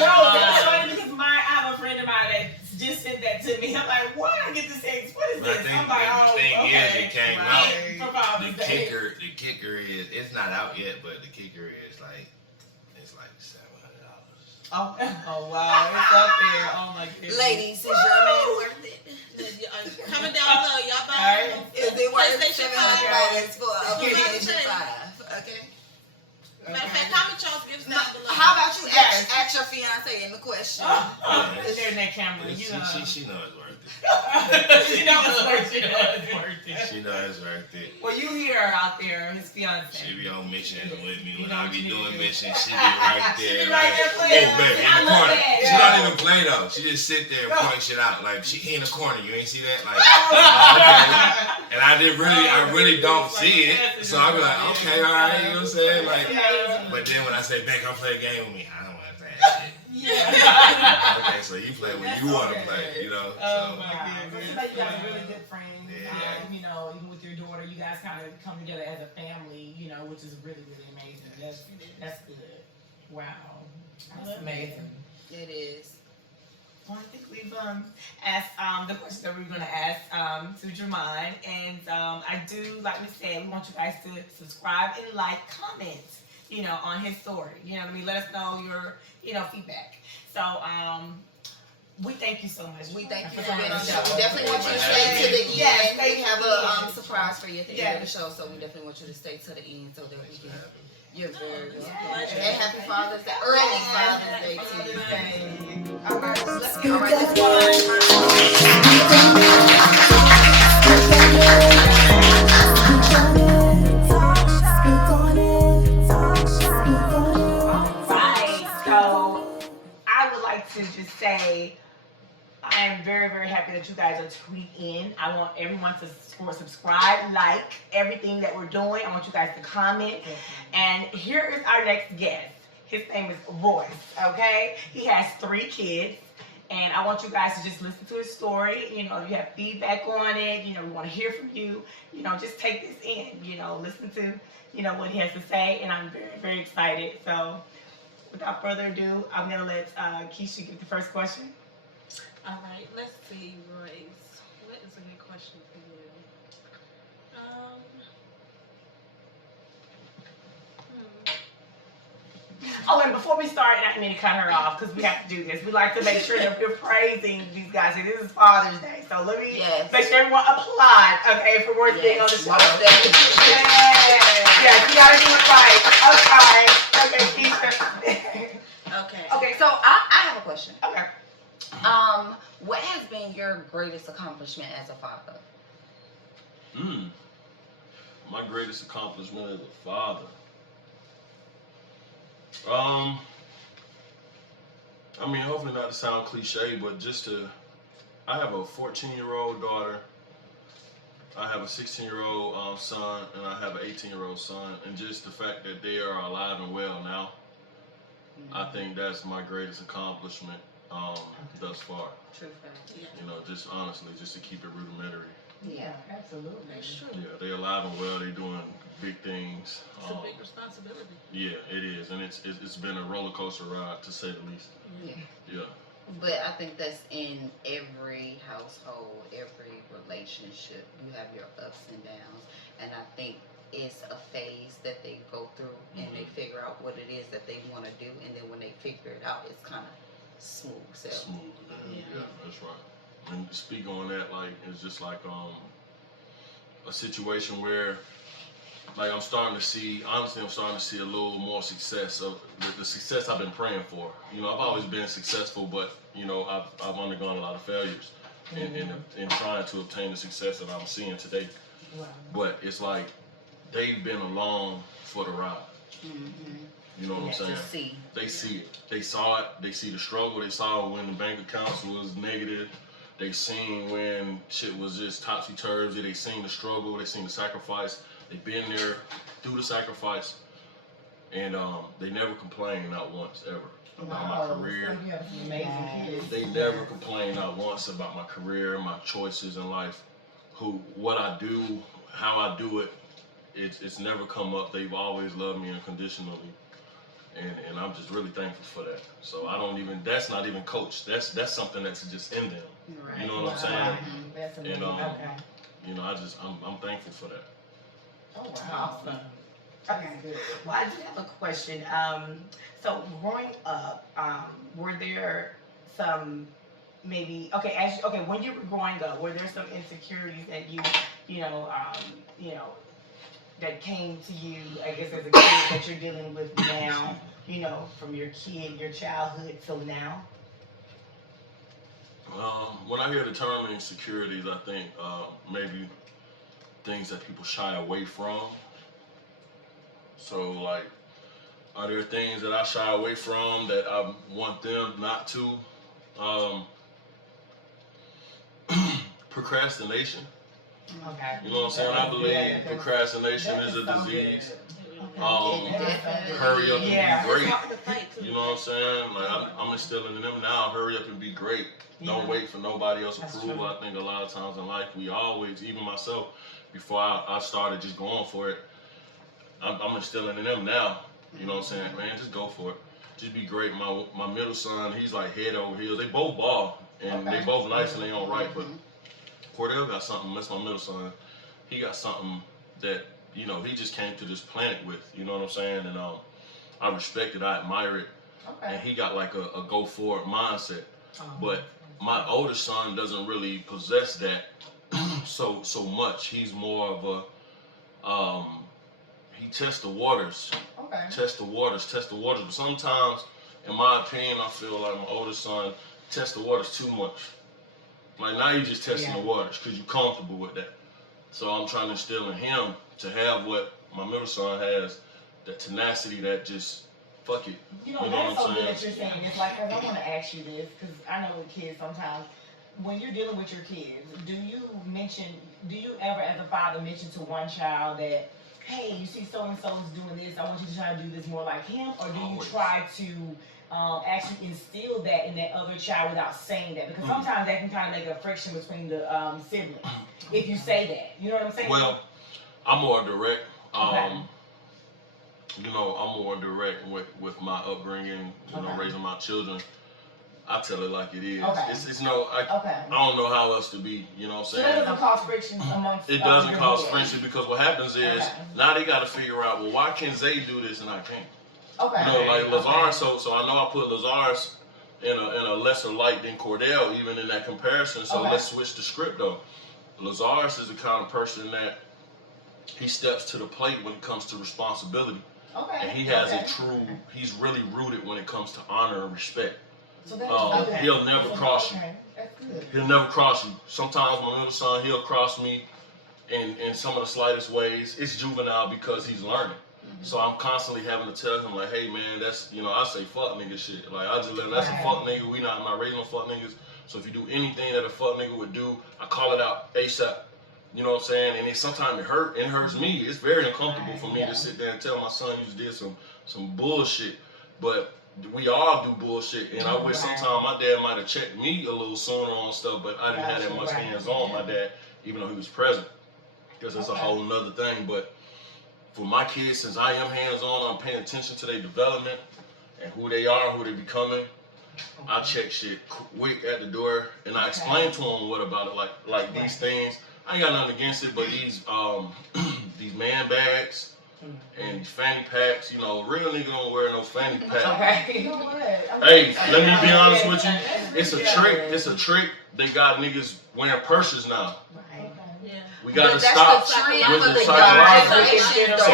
No, that's funny because I have a friend of mine that just sent that to me. I'm like, why did I get this X? What is But this? I think I'm like, oh, the thing is, okay. it came Right. out. For Father's Day. The kicker is, it's not out yet, but the kicker is like, it's like $700. Oh wow, it's up there. Oh my goodness. Ladies, is your man worth it? Comment down below, y'all buy Is it worth PlayStation $700 for a Okay. PlayStation 5? Okay. Matter of fact, comment y'all's gifts down below. How about you ask your fiance in the question? It's there in that camera. You know. She knows it's worth it. She knows it's worth it. She knows it's worth it. She knows it's worth it. Well, you hear her out there, his fiance. She be on mission with me You when know I what be you doing need to do. missions. She be right there. She be right there playing. Oh, baby, in I the love corner. that. She Yeah. don't even play though. She just sit there and point shit out. Like she in the corner. You ain't see that? Like, okay. And I really don't see it. So I be like, okay, all right. You know what I'm saying? Like, but then when I say, "Beck, come play a game with me," I don't want that shit. Yeah. Okay, so you play when you want to play. You know. Oh So my goodness. So you guys are really good friends. Yeah. You know, even with your daughter, you guys kind of come together as a family. You know, which is really, really amazing. That's good. Wow. That's amazing. It is. Well, I think we've asked the question that we were going to ask to Jermon, and I do, like we said, we want you guys to subscribe and like, comment, you know, on his story. You know what I mean? Let us know your, you know, feedback. So we thank you so much. We thank you for for being on the the show. We definitely want you to stay to the end. Yes, We have a surprise for you at the end of the Yes. show, so we definitely want you to stay to the end so that we can. You're very welcome. Yes. And happy Father's Day, early Father's Day to you. Day. All right, let's All right, let's go. Right. So I would like to just say I am very, very happy that you guys are tuning in. I want everyone to subscribe, like everything that we're doing. I want you guys to comment. And here is our next guest. His name is Royce, okay? He has 3 kids. And I want you guys to just listen to his story. You know, if you have feedback on it, you know, we want to hear from you. You know, just take this in. You know, listen to, you know, what he has to say. And I'm very, very excited. So, without further ado, I'm going to let Keisha give the first question. All right, let's see, Royce. What is a good question for you? Oh, and before we start, and I didn't mean to cut her off because we have to do this. We like to make sure that we're praising these guys. And this is Father's Day, so let me make sure everyone applaud, okay, for Royce being on the show. Yes, you gotta do it right. Okay, Keisha. question. Okay. What has been your greatest accomplishment as a father? My greatest accomplishment as a father. I mean, hopefully not to sound cliche, but I have a 14-year-old daughter, I have a 16-year-old son, and I have an 18-year-old son, and just the fact that they are alive and well now, I think that's my greatest accomplishment thus far. True fact. You know, just honestly, just to keep it rudimentary. Yeah, absolutely. That's true. Yeah, they're alive and well. They're doing big things. It's a big responsibility. Yeah, it is, and it's been a roller coaster ride to say the least. Yeah. Yeah. But I think that's in every household, every relationship. You have your ups and downs, and I think it's a phase that they go through and they figure out what it is that they want to do, and then when they figure it out, it's kind of smooth. Smooth, man. Yeah, that's right. And to speak on that, like, it's just like a situation where, like, I'm starting to see a little more success of the success I've been praying for. You know, I've always been successful, but you know, I've undergone a lot of failures in trying to obtain the success that I'm seeing today. Wow. But it's like they've been along for the ride. You know what I'm saying? They see it. They saw it. They see the struggle. They saw it when the bank accounts was negative. They seen when shit was just topsy-turvy. They seen the struggle. They seen the sacrifice. They've been there through the sacrifice, and they never complained, not once, ever, about my career. You have some amazing kids. They never complained, not once, about my career, my choices in life, what I do, how I do it. It's never come up. They've always loved me unconditionally, and I'm just really thankful for that. So that's not even coached. That's something that's just in them. Right. You know what I'm saying? That's amazing. And Okay. you know, I'm thankful for that. Oh, wow. Awesome. Okay. Well, I do have a question. So growing up, were there some when you were growing up, were there some insecurities that you know, that came to you, I guess, as a kid that you're dealing with now, you know, from your childhood till now? When I hear the term insecurities, I think maybe things that people shy away from. So, like, are there things that I shy away from that I want them not to? Procrastination. Okay. You know what I'm saying? I believe procrastination is a disease. Hurry up and be great. You know what I'm saying? Like, I'm instilling in them now, hurry up and be great. Don't wait for nobody else's approval. I think a lot of times in life, we always, even myself, before I started just going for it, I'm instilling in them now. You know what I'm saying? Man, just go for it. Just be great. My middle son, he's like head over heels. They both ball, and they both nice and they all right, but Cordell got something. That's my middle son. He got something that, you know, he just came to this planet with. You know what I'm saying? And I respect it. I admire it. Okay. And he got like a go for it mindset. But my oldest son doesn't really possess that so much. He's more of a he tests the waters. Okay. Test the waters. But sometimes, in my opinion, I feel like my oldest son tests the waters too much. Like, now you're just testing the waters because you're comfortable with that. So I'm trying to instill in him to have what my middle son has, that tenacity, that just fuck it. You know that's so good that you're saying this. Like, 'cause I want to ask you this, because I know with kids sometimes, when you're dealing with your kids, do you ever as a father mention to one child that, hey, you see so-and-so's doing this, I want you to try to do this more like him? Or do you try to actually instill that in that other child without saying that? Because sometimes that can kind of make a friction between the siblings if you say that. You know what I'm saying? Well, I'm more direct. Okay. You know, I'm more direct with my upbringing, you know, raising my children. I tell it like it is. Okay. It's no, I don't know how else to be, you know what I'm saying? So that doesn't cause friction amongst It doesn't cause your friction because what happens is, now they got to figure out, well, why can Zay do this and I can't? Okay. You know, like Lazarus, so I know I put Lazarus in a lesser light than Cordell, even in that comparison. So let's switch the script though. Lazarus is the kind of person that he steps to the plate when it comes to responsibility. Okay. And he has he's really rooted when it comes to honor and respect. So that's good. He'll never cross you. Okay, that's good. He'll never cross you. Sometimes my middle son, he'll cross me in some of the slightest ways. It's juvenile because he's learning. So I'm constantly having to tell him like, hey man, that's, you know, I say fuck nigga shit. Like I just let him, that's a fuck nigga. I'm not raising no fuck niggas. So if you do anything that a fuck nigga would do, I call it out ASAP. You know what I'm saying? And sometimes it hurts me. It's very uncomfortable for me to sit there and tell my son you just did some bullshit. But we all do bullshit, and I wish sometimes my dad might have checked me a little sooner on stuff, but I didn't have that much hands on my dad, even though he was present, because it's a whole nother thing. But for my kids, since I am hands on, I'm paying attention to their development and who they are, who they're becoming. I check shit quick at the door, and I explain to them what about it, like these things. I ain't got nothing against it, but these these man bags and fanny packs, you know, real nigga don't wear no fanny pack. You know what? Hey, let me be honest with you. It's a trick. It's a trick. They got niggas wearing purses now. We got to stop with the psychological. So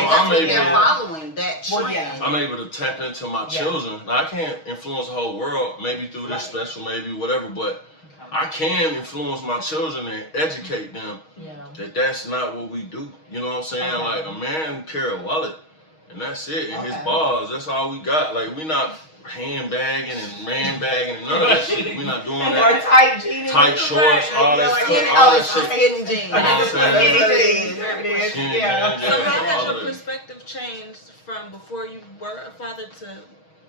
I'm able to tap into my children. Now, I can't influence the whole world, maybe through this special, maybe whatever, but I can influence my children and educate them that that's not what we do. You know what I'm saying? Like a man carry a wallet and that's it. And his balls, that's all we got. Like we not handbagging and man bagging and none of that shit. We not doing that. Tight shorts, all that shit. Skinny jeans. So how has your perspective changed from before you were a father to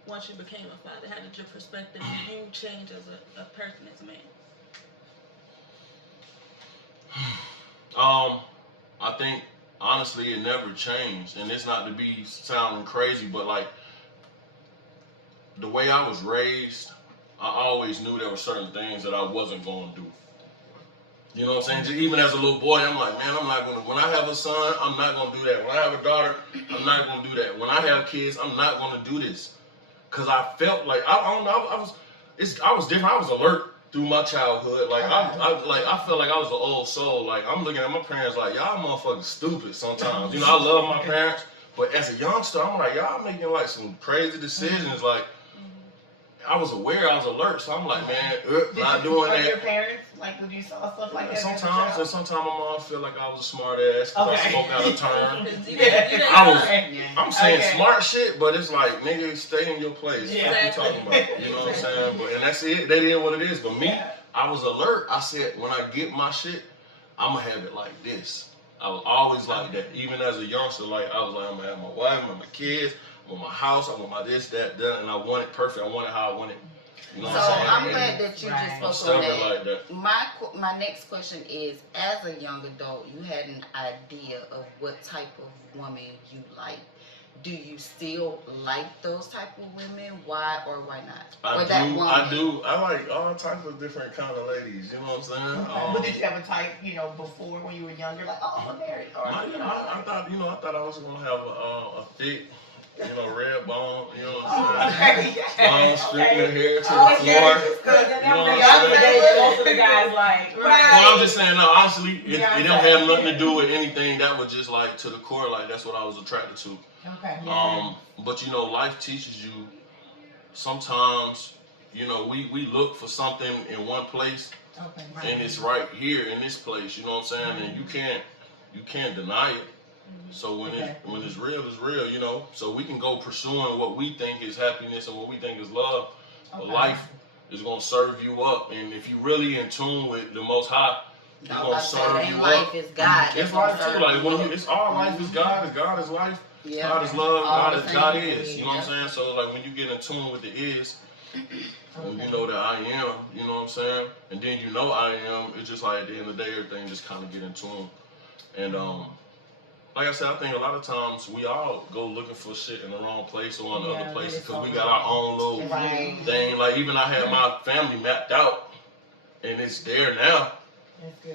once you became a father? How did your perspective you change as a person, as a man? I think honestly it never changed, and it's not to be sounding crazy, but like the way I was raised, I always knew there were certain things that I wasn't going to do. You know what I'm saying? Just even as a little boy, I'm like, man, I'm not going to, when I have a son, I'm not going to do that. When I have a daughter, I'm not going to do that. When I have kids, I'm not going to do this. Because I felt like, I don't know, I was different. I was alert through my childhood. Like, I felt like I was an old soul. Like, I'm looking at my parents like, y'all motherfuckers stupid sometimes. You know, I love my parents. But as a youngster, I'm like, y'all making like some crazy decisions. Like, I was aware, I was alert. So I'm like, man, not doing that. Your parents, like, when you saw stuff like that? Sometimes, and sometimes my mom feel like I was a smart ass because I spoke out of turn. I'm saying smart shit, but it's like, nigga, stay in your place. What you talking about? You know what I'm saying? But and that's it. That is what it is. But me, I was alert. I said, when I get my shit, I'm gonna have it like this. I was always like that. Even as a youngster, like I was like, I'm gonna have my wife, I'm gonna have my kids, I want my house, I want my this, that, and I want it perfect. I want it how I want it. You know what I'm saying? I'm glad that you just spoke on that. Like that. My next question is, as a young adult, you had an idea of what type of woman you like. Do you still like those type of women? Why or why not? I do. I like all types of different kind of ladies. You know what I'm saying? But did you have a type, before when you were younger, like, oh, I'm married? Or, I thought I was gonna have a thick, red bone. You know what I'm saying? Long, stripping hair to the floor. You know what I'm saying? Most of the guys like. Well, I'm just saying, no, honestly, it don't have nothing to do with anything. That was just like to the core, like that's what I was attracted to. Okay. But life teaches you. Sometimes, we look for something in one place, and it's right here in this place. You know what I'm saying? And you can't deny it. So when it's real, it's real. So we can go pursuing what we think is happiness and what we think is love. But life is gonna serve you up, and if you really in tune with the Most High, it's gonna serve you life up. Is God. It's life too. Like it's all life is God. God is life. Yeah. God is love. God is. You know what I'm saying? So like when you get in tune with the is, when you know that I am, you know what I'm saying? And then I am, it's just like at the end of the day, everything just kind of get in tune. And like I said, I think a lot of times we all go looking for shit in the wrong place or in other places because we got our own little thing. Like even I had my family mapped out and it's there now.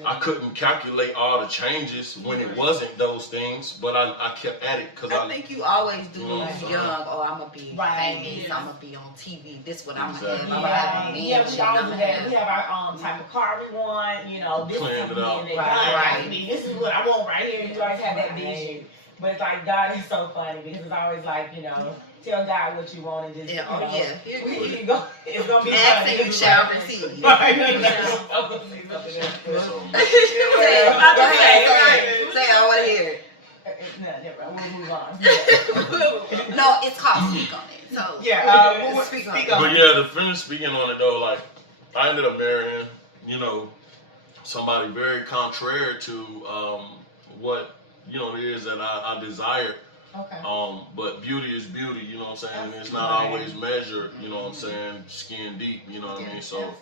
I couldn't calculate all the changes when it wasn't those things, but I kept at it because I think you always do when you're young. Oh, I'm gonna be famous. I'm gonna be on TV. This what I'm gonna have. We all do that. We have our type of car we want. This is me and that guy. This is what I want right here. You guys have that vision. But it's like God is so funny because it's always like, you know, tell God what you want and just, Yeah, you know, yeah. go, it's gonna be Ask funny. and you shall receive. Right. Say, I want to hear it. No, never. We'll move on. No, it's called Speak on It. So Yeah, speak on speak it. on But yeah, to finish speaking on it though, like I ended up marrying, you know, somebody very contrary to what you know it is that I desired. Okay. But beauty is beauty, you know what I'm saying? And it's not always measured, you know what I'm saying, skin deep, you know what I mean? So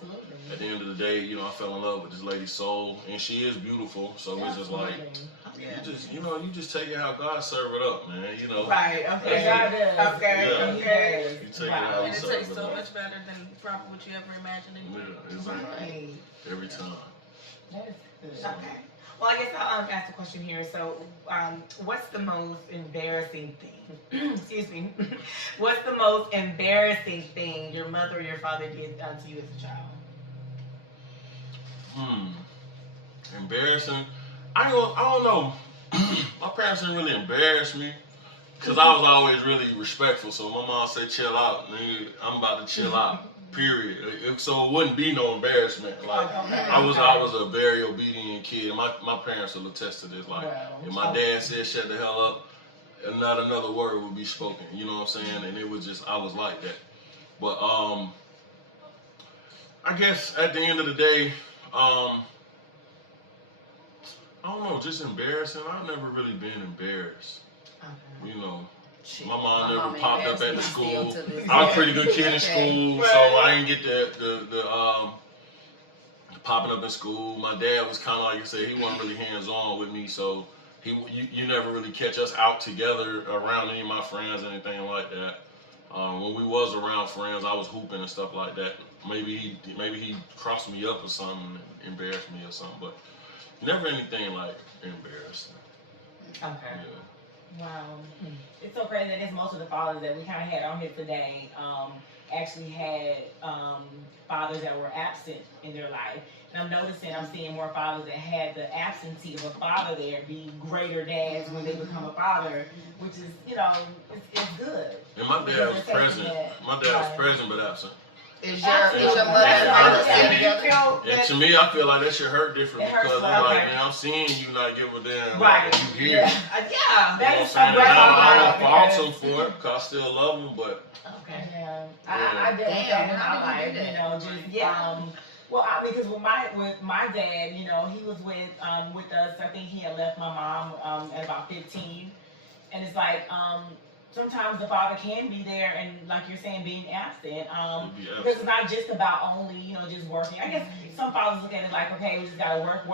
at the end of the day, you know, I fell in love with this lady's soul and she is beautiful. So it's just like you just take it how God serve it up, man, you know. Right, okay. God does. Okay, Yeah. okay. You take it how And he it serve tastes it so up. much better than probably what you ever imagined. Yeah, exactly. Every time. That is good. Okay. Well, I guess I'll ask a question here. So, what's the most embarrassing thing? Excuse me. What's the most embarrassing thing your mother or your father did to you as a child? Embarrassing? I don't know. My parents didn't really embarrass me because I was always really respectful. So my mom said, "Chill out, nigga. I'm about to chill out." Period. So it wouldn't be no embarrassment. Like I was a very obedient kid. My parents will attest to this. Like if my dad said shut the hell up, and not another word would be spoken. You know what I'm saying? And it was just I was like that. But I guess at the end of the day, I don't know, just embarrassing. I've never really been embarrassed. You know. My mom never popped up at the school. I was a pretty good kid in school, so I didn't get the popping up in school. My dad was kind of like I said, he wasn't really hands on with me, so you never really catch us out together around any of my friends, anything like that. When we was around friends, I was hooping and stuff like that. Maybe he crossed me up or something, and embarrassed me or something, but never anything like embarrassing. Okay. Yeah. Wow. It's so crazy that it's most of the fathers that we kind of had on here today actually had fathers that were absent in their life. And I'm seeing more fathers that had the absentee of a father there be greater dads when they become a father, which is, you know, it's good. And my dad was present. My dad was present but absent. Is your mother and father still together? And to me, I feel like that should hurt different because it's like, man, I'm seeing you not give a damn. Like, you here. Yeah. That is so I don't great. fault him for it because I still love him, but. Okay. Yeah. I dealt with that in my life, you know, just, well, because with my dad, you know, he was with us. I think he had left my mom at about 15, and it's like sometimes the father can be there, and like you're saying, being absent. Because it's not just about only, you know, just working. I guess some fathers look at it like, okay, we just gotta work.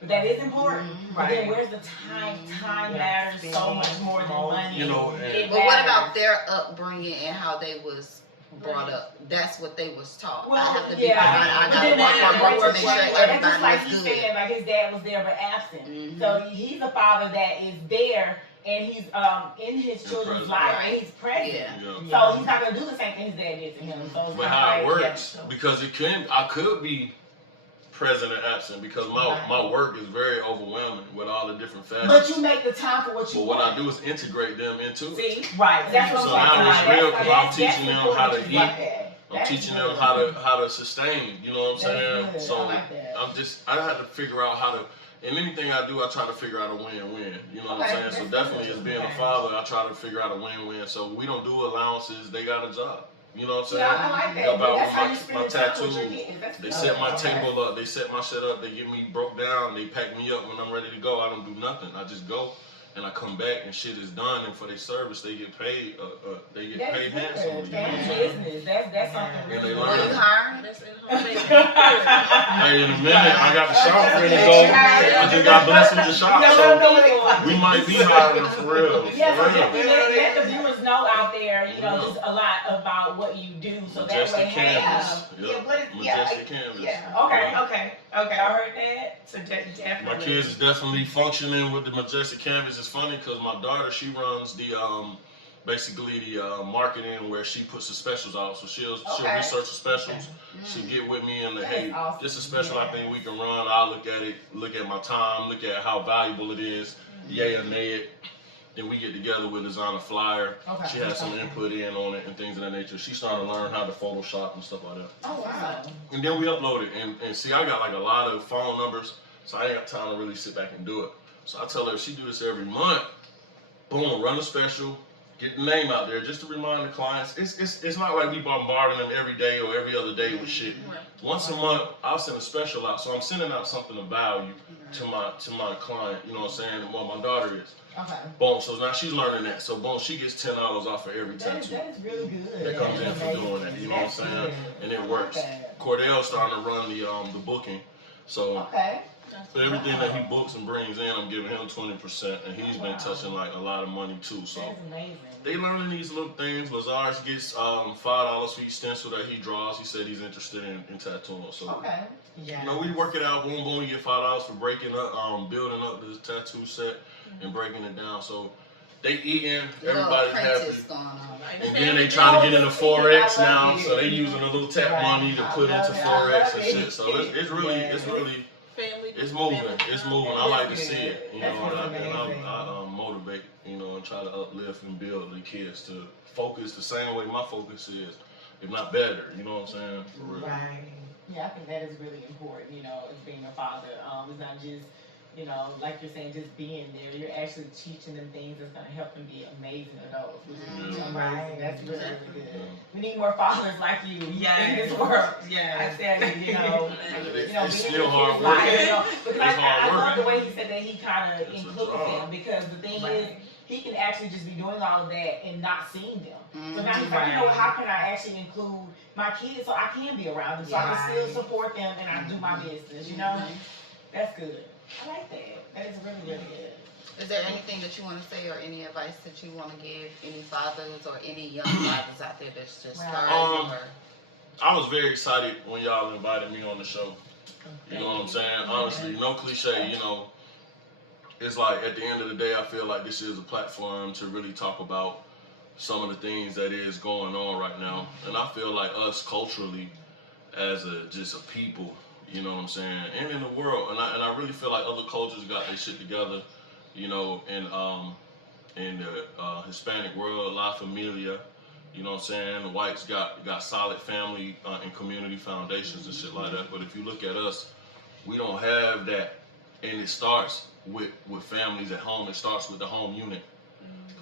But that is important. But then where's the time? Time matters so much more than money. You know, but what about their upbringing and how they was brought up? That's what they was taught. Well, I have to be I gotta work to make sure everybody's good. Saying, like his dad was there but absent. So he's a father that is there and he's in his children's life and he's present. So he's not gonna do the same thing his dad did to him. So it's but how it works, because I could be present and absent because my work is very overwhelming with all the different facets. But you make the time for what you want. But what I do is integrate them into it. See, right. That's what so now it's real because I'm teaching them how to eat. I'm teaching them how to sustain. You know what I'm saying? Good. So I had to figure out how to. In anything I do, I try to figure out a win-win. You know what I'm saying? So definitely, as being a father, I try to figure out a win-win. So we don't do allowances. They got a job. You know what I'm saying? Yeah, I like that. Help out That's with how you spend my the time tattoo. with your kids. They set my table up. They set my shit up. They get me broke down. They pack me up when I'm ready to go. I don't do nothing. I just go and I come back and shit is done. And for their service, they get paid. They get paid handsomely. Business. That's something really good. Are you hiring? Hey, in a minute, I got the shop ready to go. I just got blessed with the shop, so we might be hiring for real. Yeah, so let the viewers know out there, you know, just a lot about what you do, so that way, Majestic Canvas. Yeah. Okay. I heard that. So definitely. My kids is definitely functioning with the Majestic Canvas. It's funny because my daughter, she runs the basically the marketing where she puts the specials out. So she'll research the specials. She'll get with me and hey, this is a special I think we can run. I'll look at it, look at my time, look at how valuable it is, yay or nay it. Then we get together, we'll design a flyer. Okay. She has some input in on it and things of that nature. She's starting to learn how to Photoshop and stuff like that. Oh, wow. And then we upload it. And see, I got like a lot of phone numbers, so I ain't got time to really sit back and do it. So I tell her if she do this every month, boom, run a special, get the name out there just to remind the clients. It's not like we bombarding them every day or every other day with shit. Once a month, I'll send a special out. So I'm sending out something of value to my client, you know what I'm saying? Well, my daughter is. Okay. Boom, so now she's learning that. So boom, she gets $10 off for every tattoo. That is really good. That comes in for doing that, you know what I'm saying? And it works. Cordell's starting to run the booking. So Okay. for everything that he books and brings in, I'm giving him 20%, and he's been touching like a lot of money too. So That's amazing. they learning these little things. Lazarus gets $5 for each stencil that he draws. He said he's interested in tattooing. So Okay. Yeah. you know, we work it out. Boom, boom. We get $5 for breaking up, building up this tattoo set and breaking it down. So they eating, everybody's happy. Going on. And then they trying to get into Forex now, so they using a little tap money to put into Forex and shit. So it's really Family. it's moving. It's moving. I like to see it, you know, and I motivate, you know, and try to uplift and build the kids to focus the same way my focus is, if not better. You know what I'm saying? For real. Right. Yeah, I think that is really important, you know, as being a father. It's not just, you know, like you're saying, just being there. You're actually teaching them things that's going to help them be amazing adults, which is amazing. That's really, really good. We need more fathers like you in this world. I tell you, you know, it's still hard work. You know, because It's hard I love work. the way he said that he kind of It's a includes job. them, because the thing is, he can actually just be doing all of that and not seeing them. So now he's like, you know what, how can I actually include my kids so I can be around them, so I can still support them and I do my business, you know? That's good. I like that. That is really, really good. Is there anything that you want to say or any advice that you want to give any fathers or any young fathers out there that's just starting? I was very excited when y'all invited me on the show. You know what I'm saying? Honestly, no cliche, you know. It's like at the end of the day, I feel like this is a platform to really talk about some of the things that is going on right now. And I feel like us culturally, as just a people, you know what I'm saying, and in the world, and I really feel like other cultures got their shit together, you know, in the Hispanic world, La Familia, you know what I'm saying. The whites got solid family and community foundations and shit like that. But if you look at us, we don't have that, and it starts with families at home. It starts with the home unit.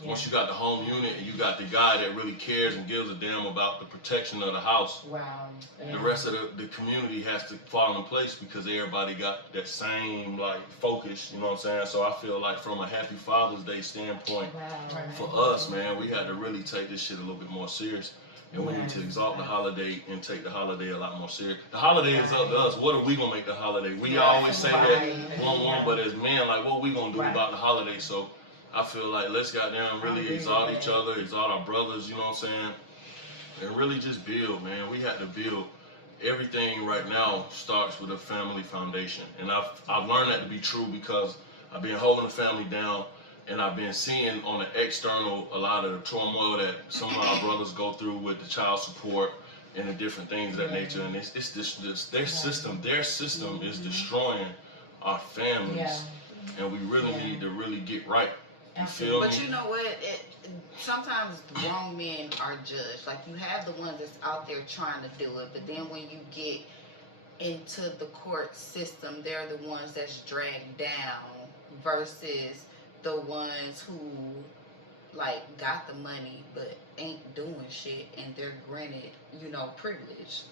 Once you got the home unit and you got the guy that really cares and gives a damn about the protection of the house, wow. The rest of the community has to fall in place because everybody got that same like focus, you know what I'm saying? So I feel like from a Happy Father's Day standpoint, for us, man, we had to really take this shit a little bit more serious. And we need to exalt the holiday and take the holiday a lot more serious. The holiday is up to us. What are we gonna make the holiday? We always say that one, but as men, like, what we gonna do about the holiday? So I feel like let's goddamn really exalt each other, exalt our brothers, you know what I'm saying? And really just build, man. We had to build. Everything right now starts with a family foundation. And I've learned that to be true because I've been holding the family down, and I've been seeing on the external a lot of the turmoil that some of our brothers go through with the child support and the different things of that nature. And it's their system is destroying our families. And we really need to really get right. You feel me? But you know what? Sometimes grown men are judged. Like, you have the ones that's out there trying to do it, but then when you get into the court system, they're the ones that's dragged down versus the ones who like got the money but ain't doing shit and they're granted, you know, privilege.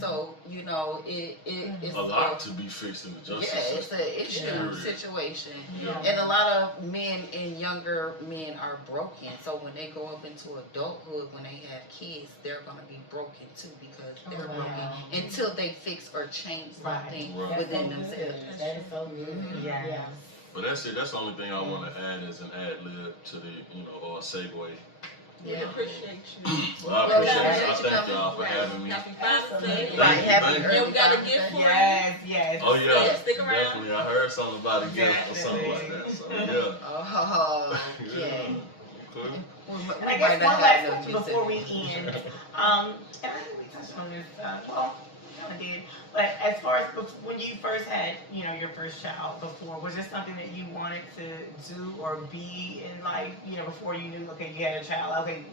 So, you know, it's a lot to be fixed in the justice system. It's an issue situation. Yeah. And a lot of men and younger men are broken. So when they go up into adulthood, when they have kids, they're going to be broken too because they're broken until they fix or change something within themselves. That is so good. Yeah. But that's it. That's the only thing I want to add as an ad lib to the, you know, or a segue. We appreciate you. Well, I appreciate it. I thank y'all for having me. Happy Father's Day. Thank you. And we got a gift for you. Yes. Oh yeah, Yeah, stick around. definitely. I heard something about a gift or something like that. So yeah. Oh, okay. Cool. And I guess one last question before we end. And I think we touched on this. Well, kind of did. But as far as when you first had, your first child before, was there something that you wanted to do or be in life, before you knew, okay, you had a child, okay,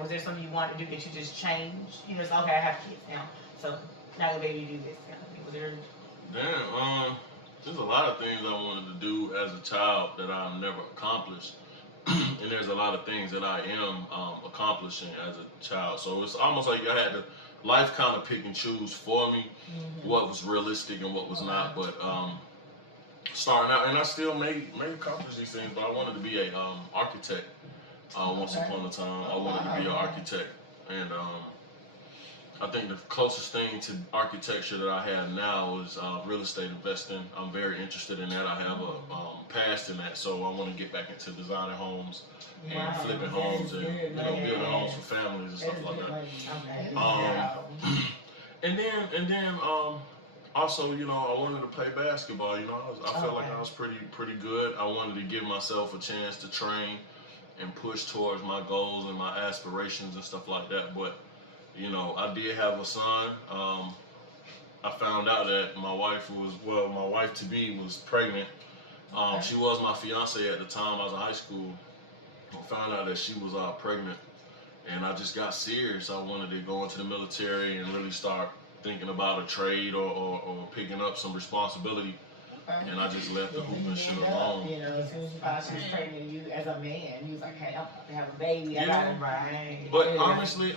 was there something you wanted to do that you just changed? It's okay, I have kids now, so now the baby do this kind of thing. Was there? Damn, there's a lot of things I wanted to do as a child that I've never accomplished. And there's a lot of things that I am accomplishing as a child. So it's almost like I had to, life kind of pick and choose for me what was realistic and what was not. But starting out, and I still may accomplish these things, but I wanted to be a architect once upon a time. I wanted to be an architect. And I think the closest thing to architecture that I have now is real estate investing. I'm very interested in that. I have a past in that, so I want to get back into designing homes and flipping homes and building homes for families and stuff like that. And then also, I wanted to play basketball. I felt like I was pretty good. I wanted to give myself a chance to train and push towards my goals and my aspirations and stuff like that. But I did have a son. I found out that my wife to be was pregnant. She was my fiance at the time. I was in high school. I found out that she was pregnant, and I just got serious. I wanted to go into the military and really start thinking about a trade or picking up some responsibility. And I just left the hoop and shit alone. As soon as you found out she was pregnant, you as a man, you was like, hey, I'm about to have a baby. I got it right. But honestly,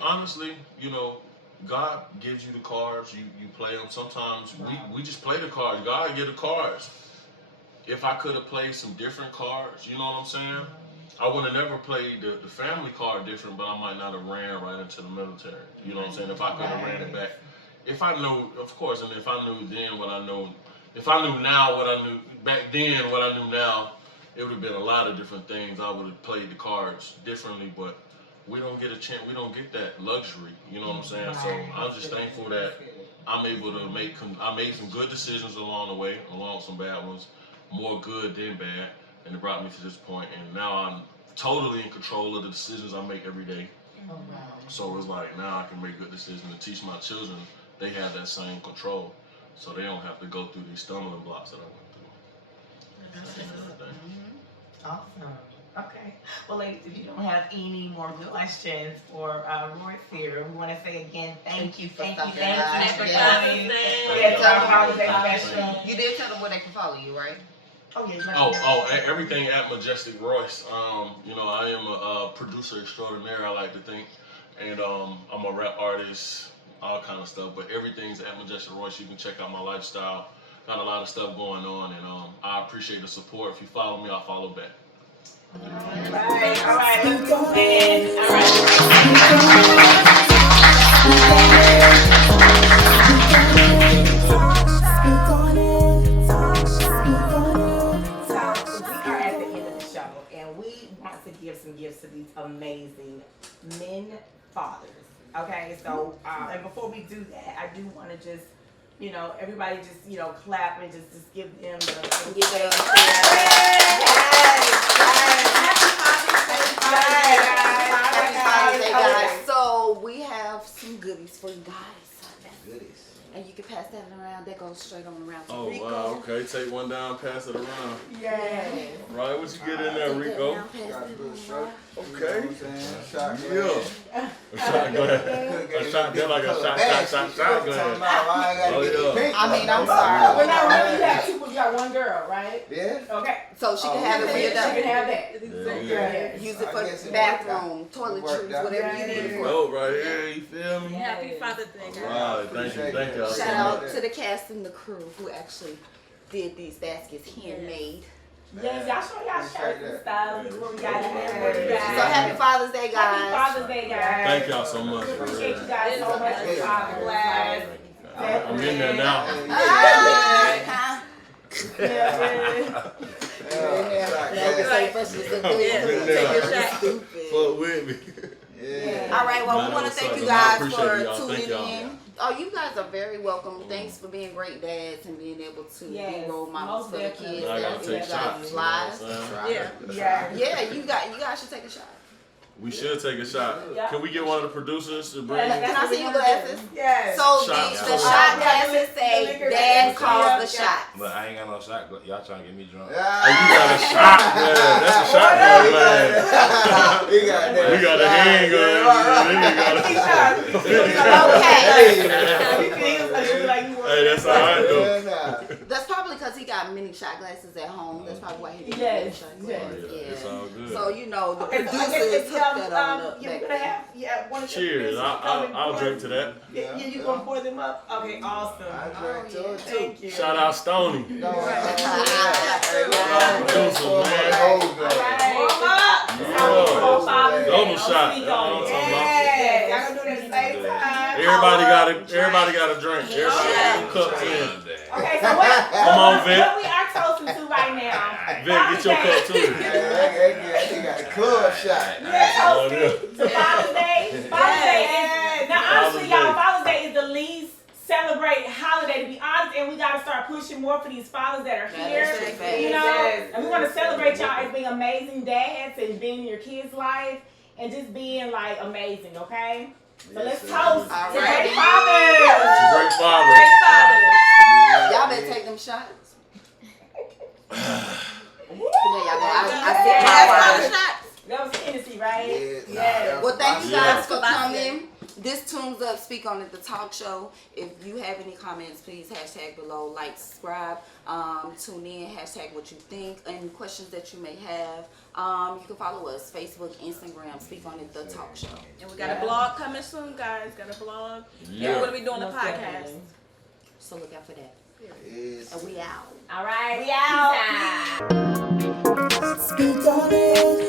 God gives you the cards. You play them. Sometimes we just play the cards. God give the cards. If I could have played some different cards, you know what I'm saying? I would have never played the family card different, but I might not have ran right into the military. You know what I'm saying? If I could have ran it back. If I knew, of course, and if I knew then what I know, if I knew now what I knew back then, what I knew now, it would have been a lot of different things. I would have played the cards differently, but we don't get a chance. We don't get that luxury. You know what I'm saying? So I'm just thankful that I'm able to I made some good decisions along the way, along with some bad ones, more good than bad, and it brought me to this point. And now I'm totally in control of the decisions I make every day. Oh, wow. So it's like now I can make good decisions and teach my children. They have that same control. So they don't have to go through these stumbling blocks that I went through. Awesome. Okay. Well, ladies, if you don't have any more questions for Royce here, we want to say again, thank you for coming. You did tell them where they can follow you, right? Everything at Majestic Royce. I am a producer extraordinaire, I like to think. And I'm a rap artist, all kind of stuff, but everything's at Majestic Royce. You can check out my lifestyle. Got a lot of stuff going on, and I appreciate the support. If you follow me, I'll follow back. All right, let's go ahead. All right. So we are at the end of the show, and we want to give some gifts to these amazing men fathers. Okay, so and before we do that, I do want to just, everybody just, clap and just give them the give them Happy Father's Day, guys. So we have some goodies for you guys. Goodies. And you can pass that around. That goes straight on around to Oh, Rico. wow, okay. Take one down, pass it around. Yes. Right, what you get in there, Rico? Got a good shirt. Okay. You know what I'm saying? Shot glass. Yeah. A shot, go ahead. A shot, they're like a shot, go ahead. Oh, yeah. I mean, I'm sorry. Well, now remember you have two, you got one girl, right? Yeah. Okay. So she can have it when you're She done. can have that. Yeah. Use it I guess for it bathroom, worked out. toiletries, whatever you need it for. Oh, right here, you feel me? Happy Father's Day, guys. Right, thank y'all so Shout out much. to the cast and the crew who actually did these baskets handmade. Yes, y'all show y'all shirts and stuff. This is what we got in there. So happy Father's Day, guys. Happy Father's Day, guys. Thank y'all so much. We appreciate you guys so much for Father's Day. I'm in there now. Fuck with me. Yeah. All right, well, we want to thank you I guys appreciate for y'all. Thank tuning y'all. in. Oh, you guys are very welcome. Thanks for being great dads and being able to be role models for the kids. I gotta take shots. You know what I'm saying? Yeah, you guys should take a shot. We should take a shot. Yeah. Can we get one of the producers to bring? Can I see your glasses? Yes. So Shots. the shot glasses say Dad calls the shots. But I ain't got no shot. Y'all trying to get me drunk. Oh, you got a shot glass. That's a shot glass, man. He got that. We got a hand gun. Hey, that's all right though. That's probably because he got many shot glasses at home. That's probably why he didn't Yes, get shot yes. glasses. It's all good. So you know the Okay, so I producers guess hooked that on up you're back gonna then. have one of the Cheers. producers come and I'll pour drink to that. Yeah, you gonna pour them up? Okay, awesome. I drank to it too. Thank you. Shout out Stoney. No, Producer, man. Double shot. That's what I'm talking about. Yeah, y'all gonna do it at the same time. Everybody got a drink. Everybody got some cups in. Okay, so what? Come on, Vic. What we are toasting to right now? Vic, get your cup too. He got a club shot. Oh, yeah. To Father's Day. Father's Day is, now honestly, y'all, Father's Day is the least celebrated holiday, to be honest, and we gotta start pushing more for these fathers that are here. You know, and we want to celebrate y'all as being amazing dads and being in your kids' life and just being like amazing. Okay, so let's toast to great fathers. Great father. Great fathers. Y'all better take them shots. There y'all go. I said my shots. That was Hennessy, right? Yeah. Well, thank you guys for coming. This Tunes Up Speak On It, the talk show. If you have any comments, please hashtag below, like, subscribe, tune in, hashtag what you think, and questions that you may have. You can follow us, Facebook, Instagram, Speak On It, the talk show. And we got a blog coming soon, guys. Got a blog. Yeah. And we're gonna be doing a Most podcast. definitely. So look out for that. Yes. And we out. All right, we out. Speak on it.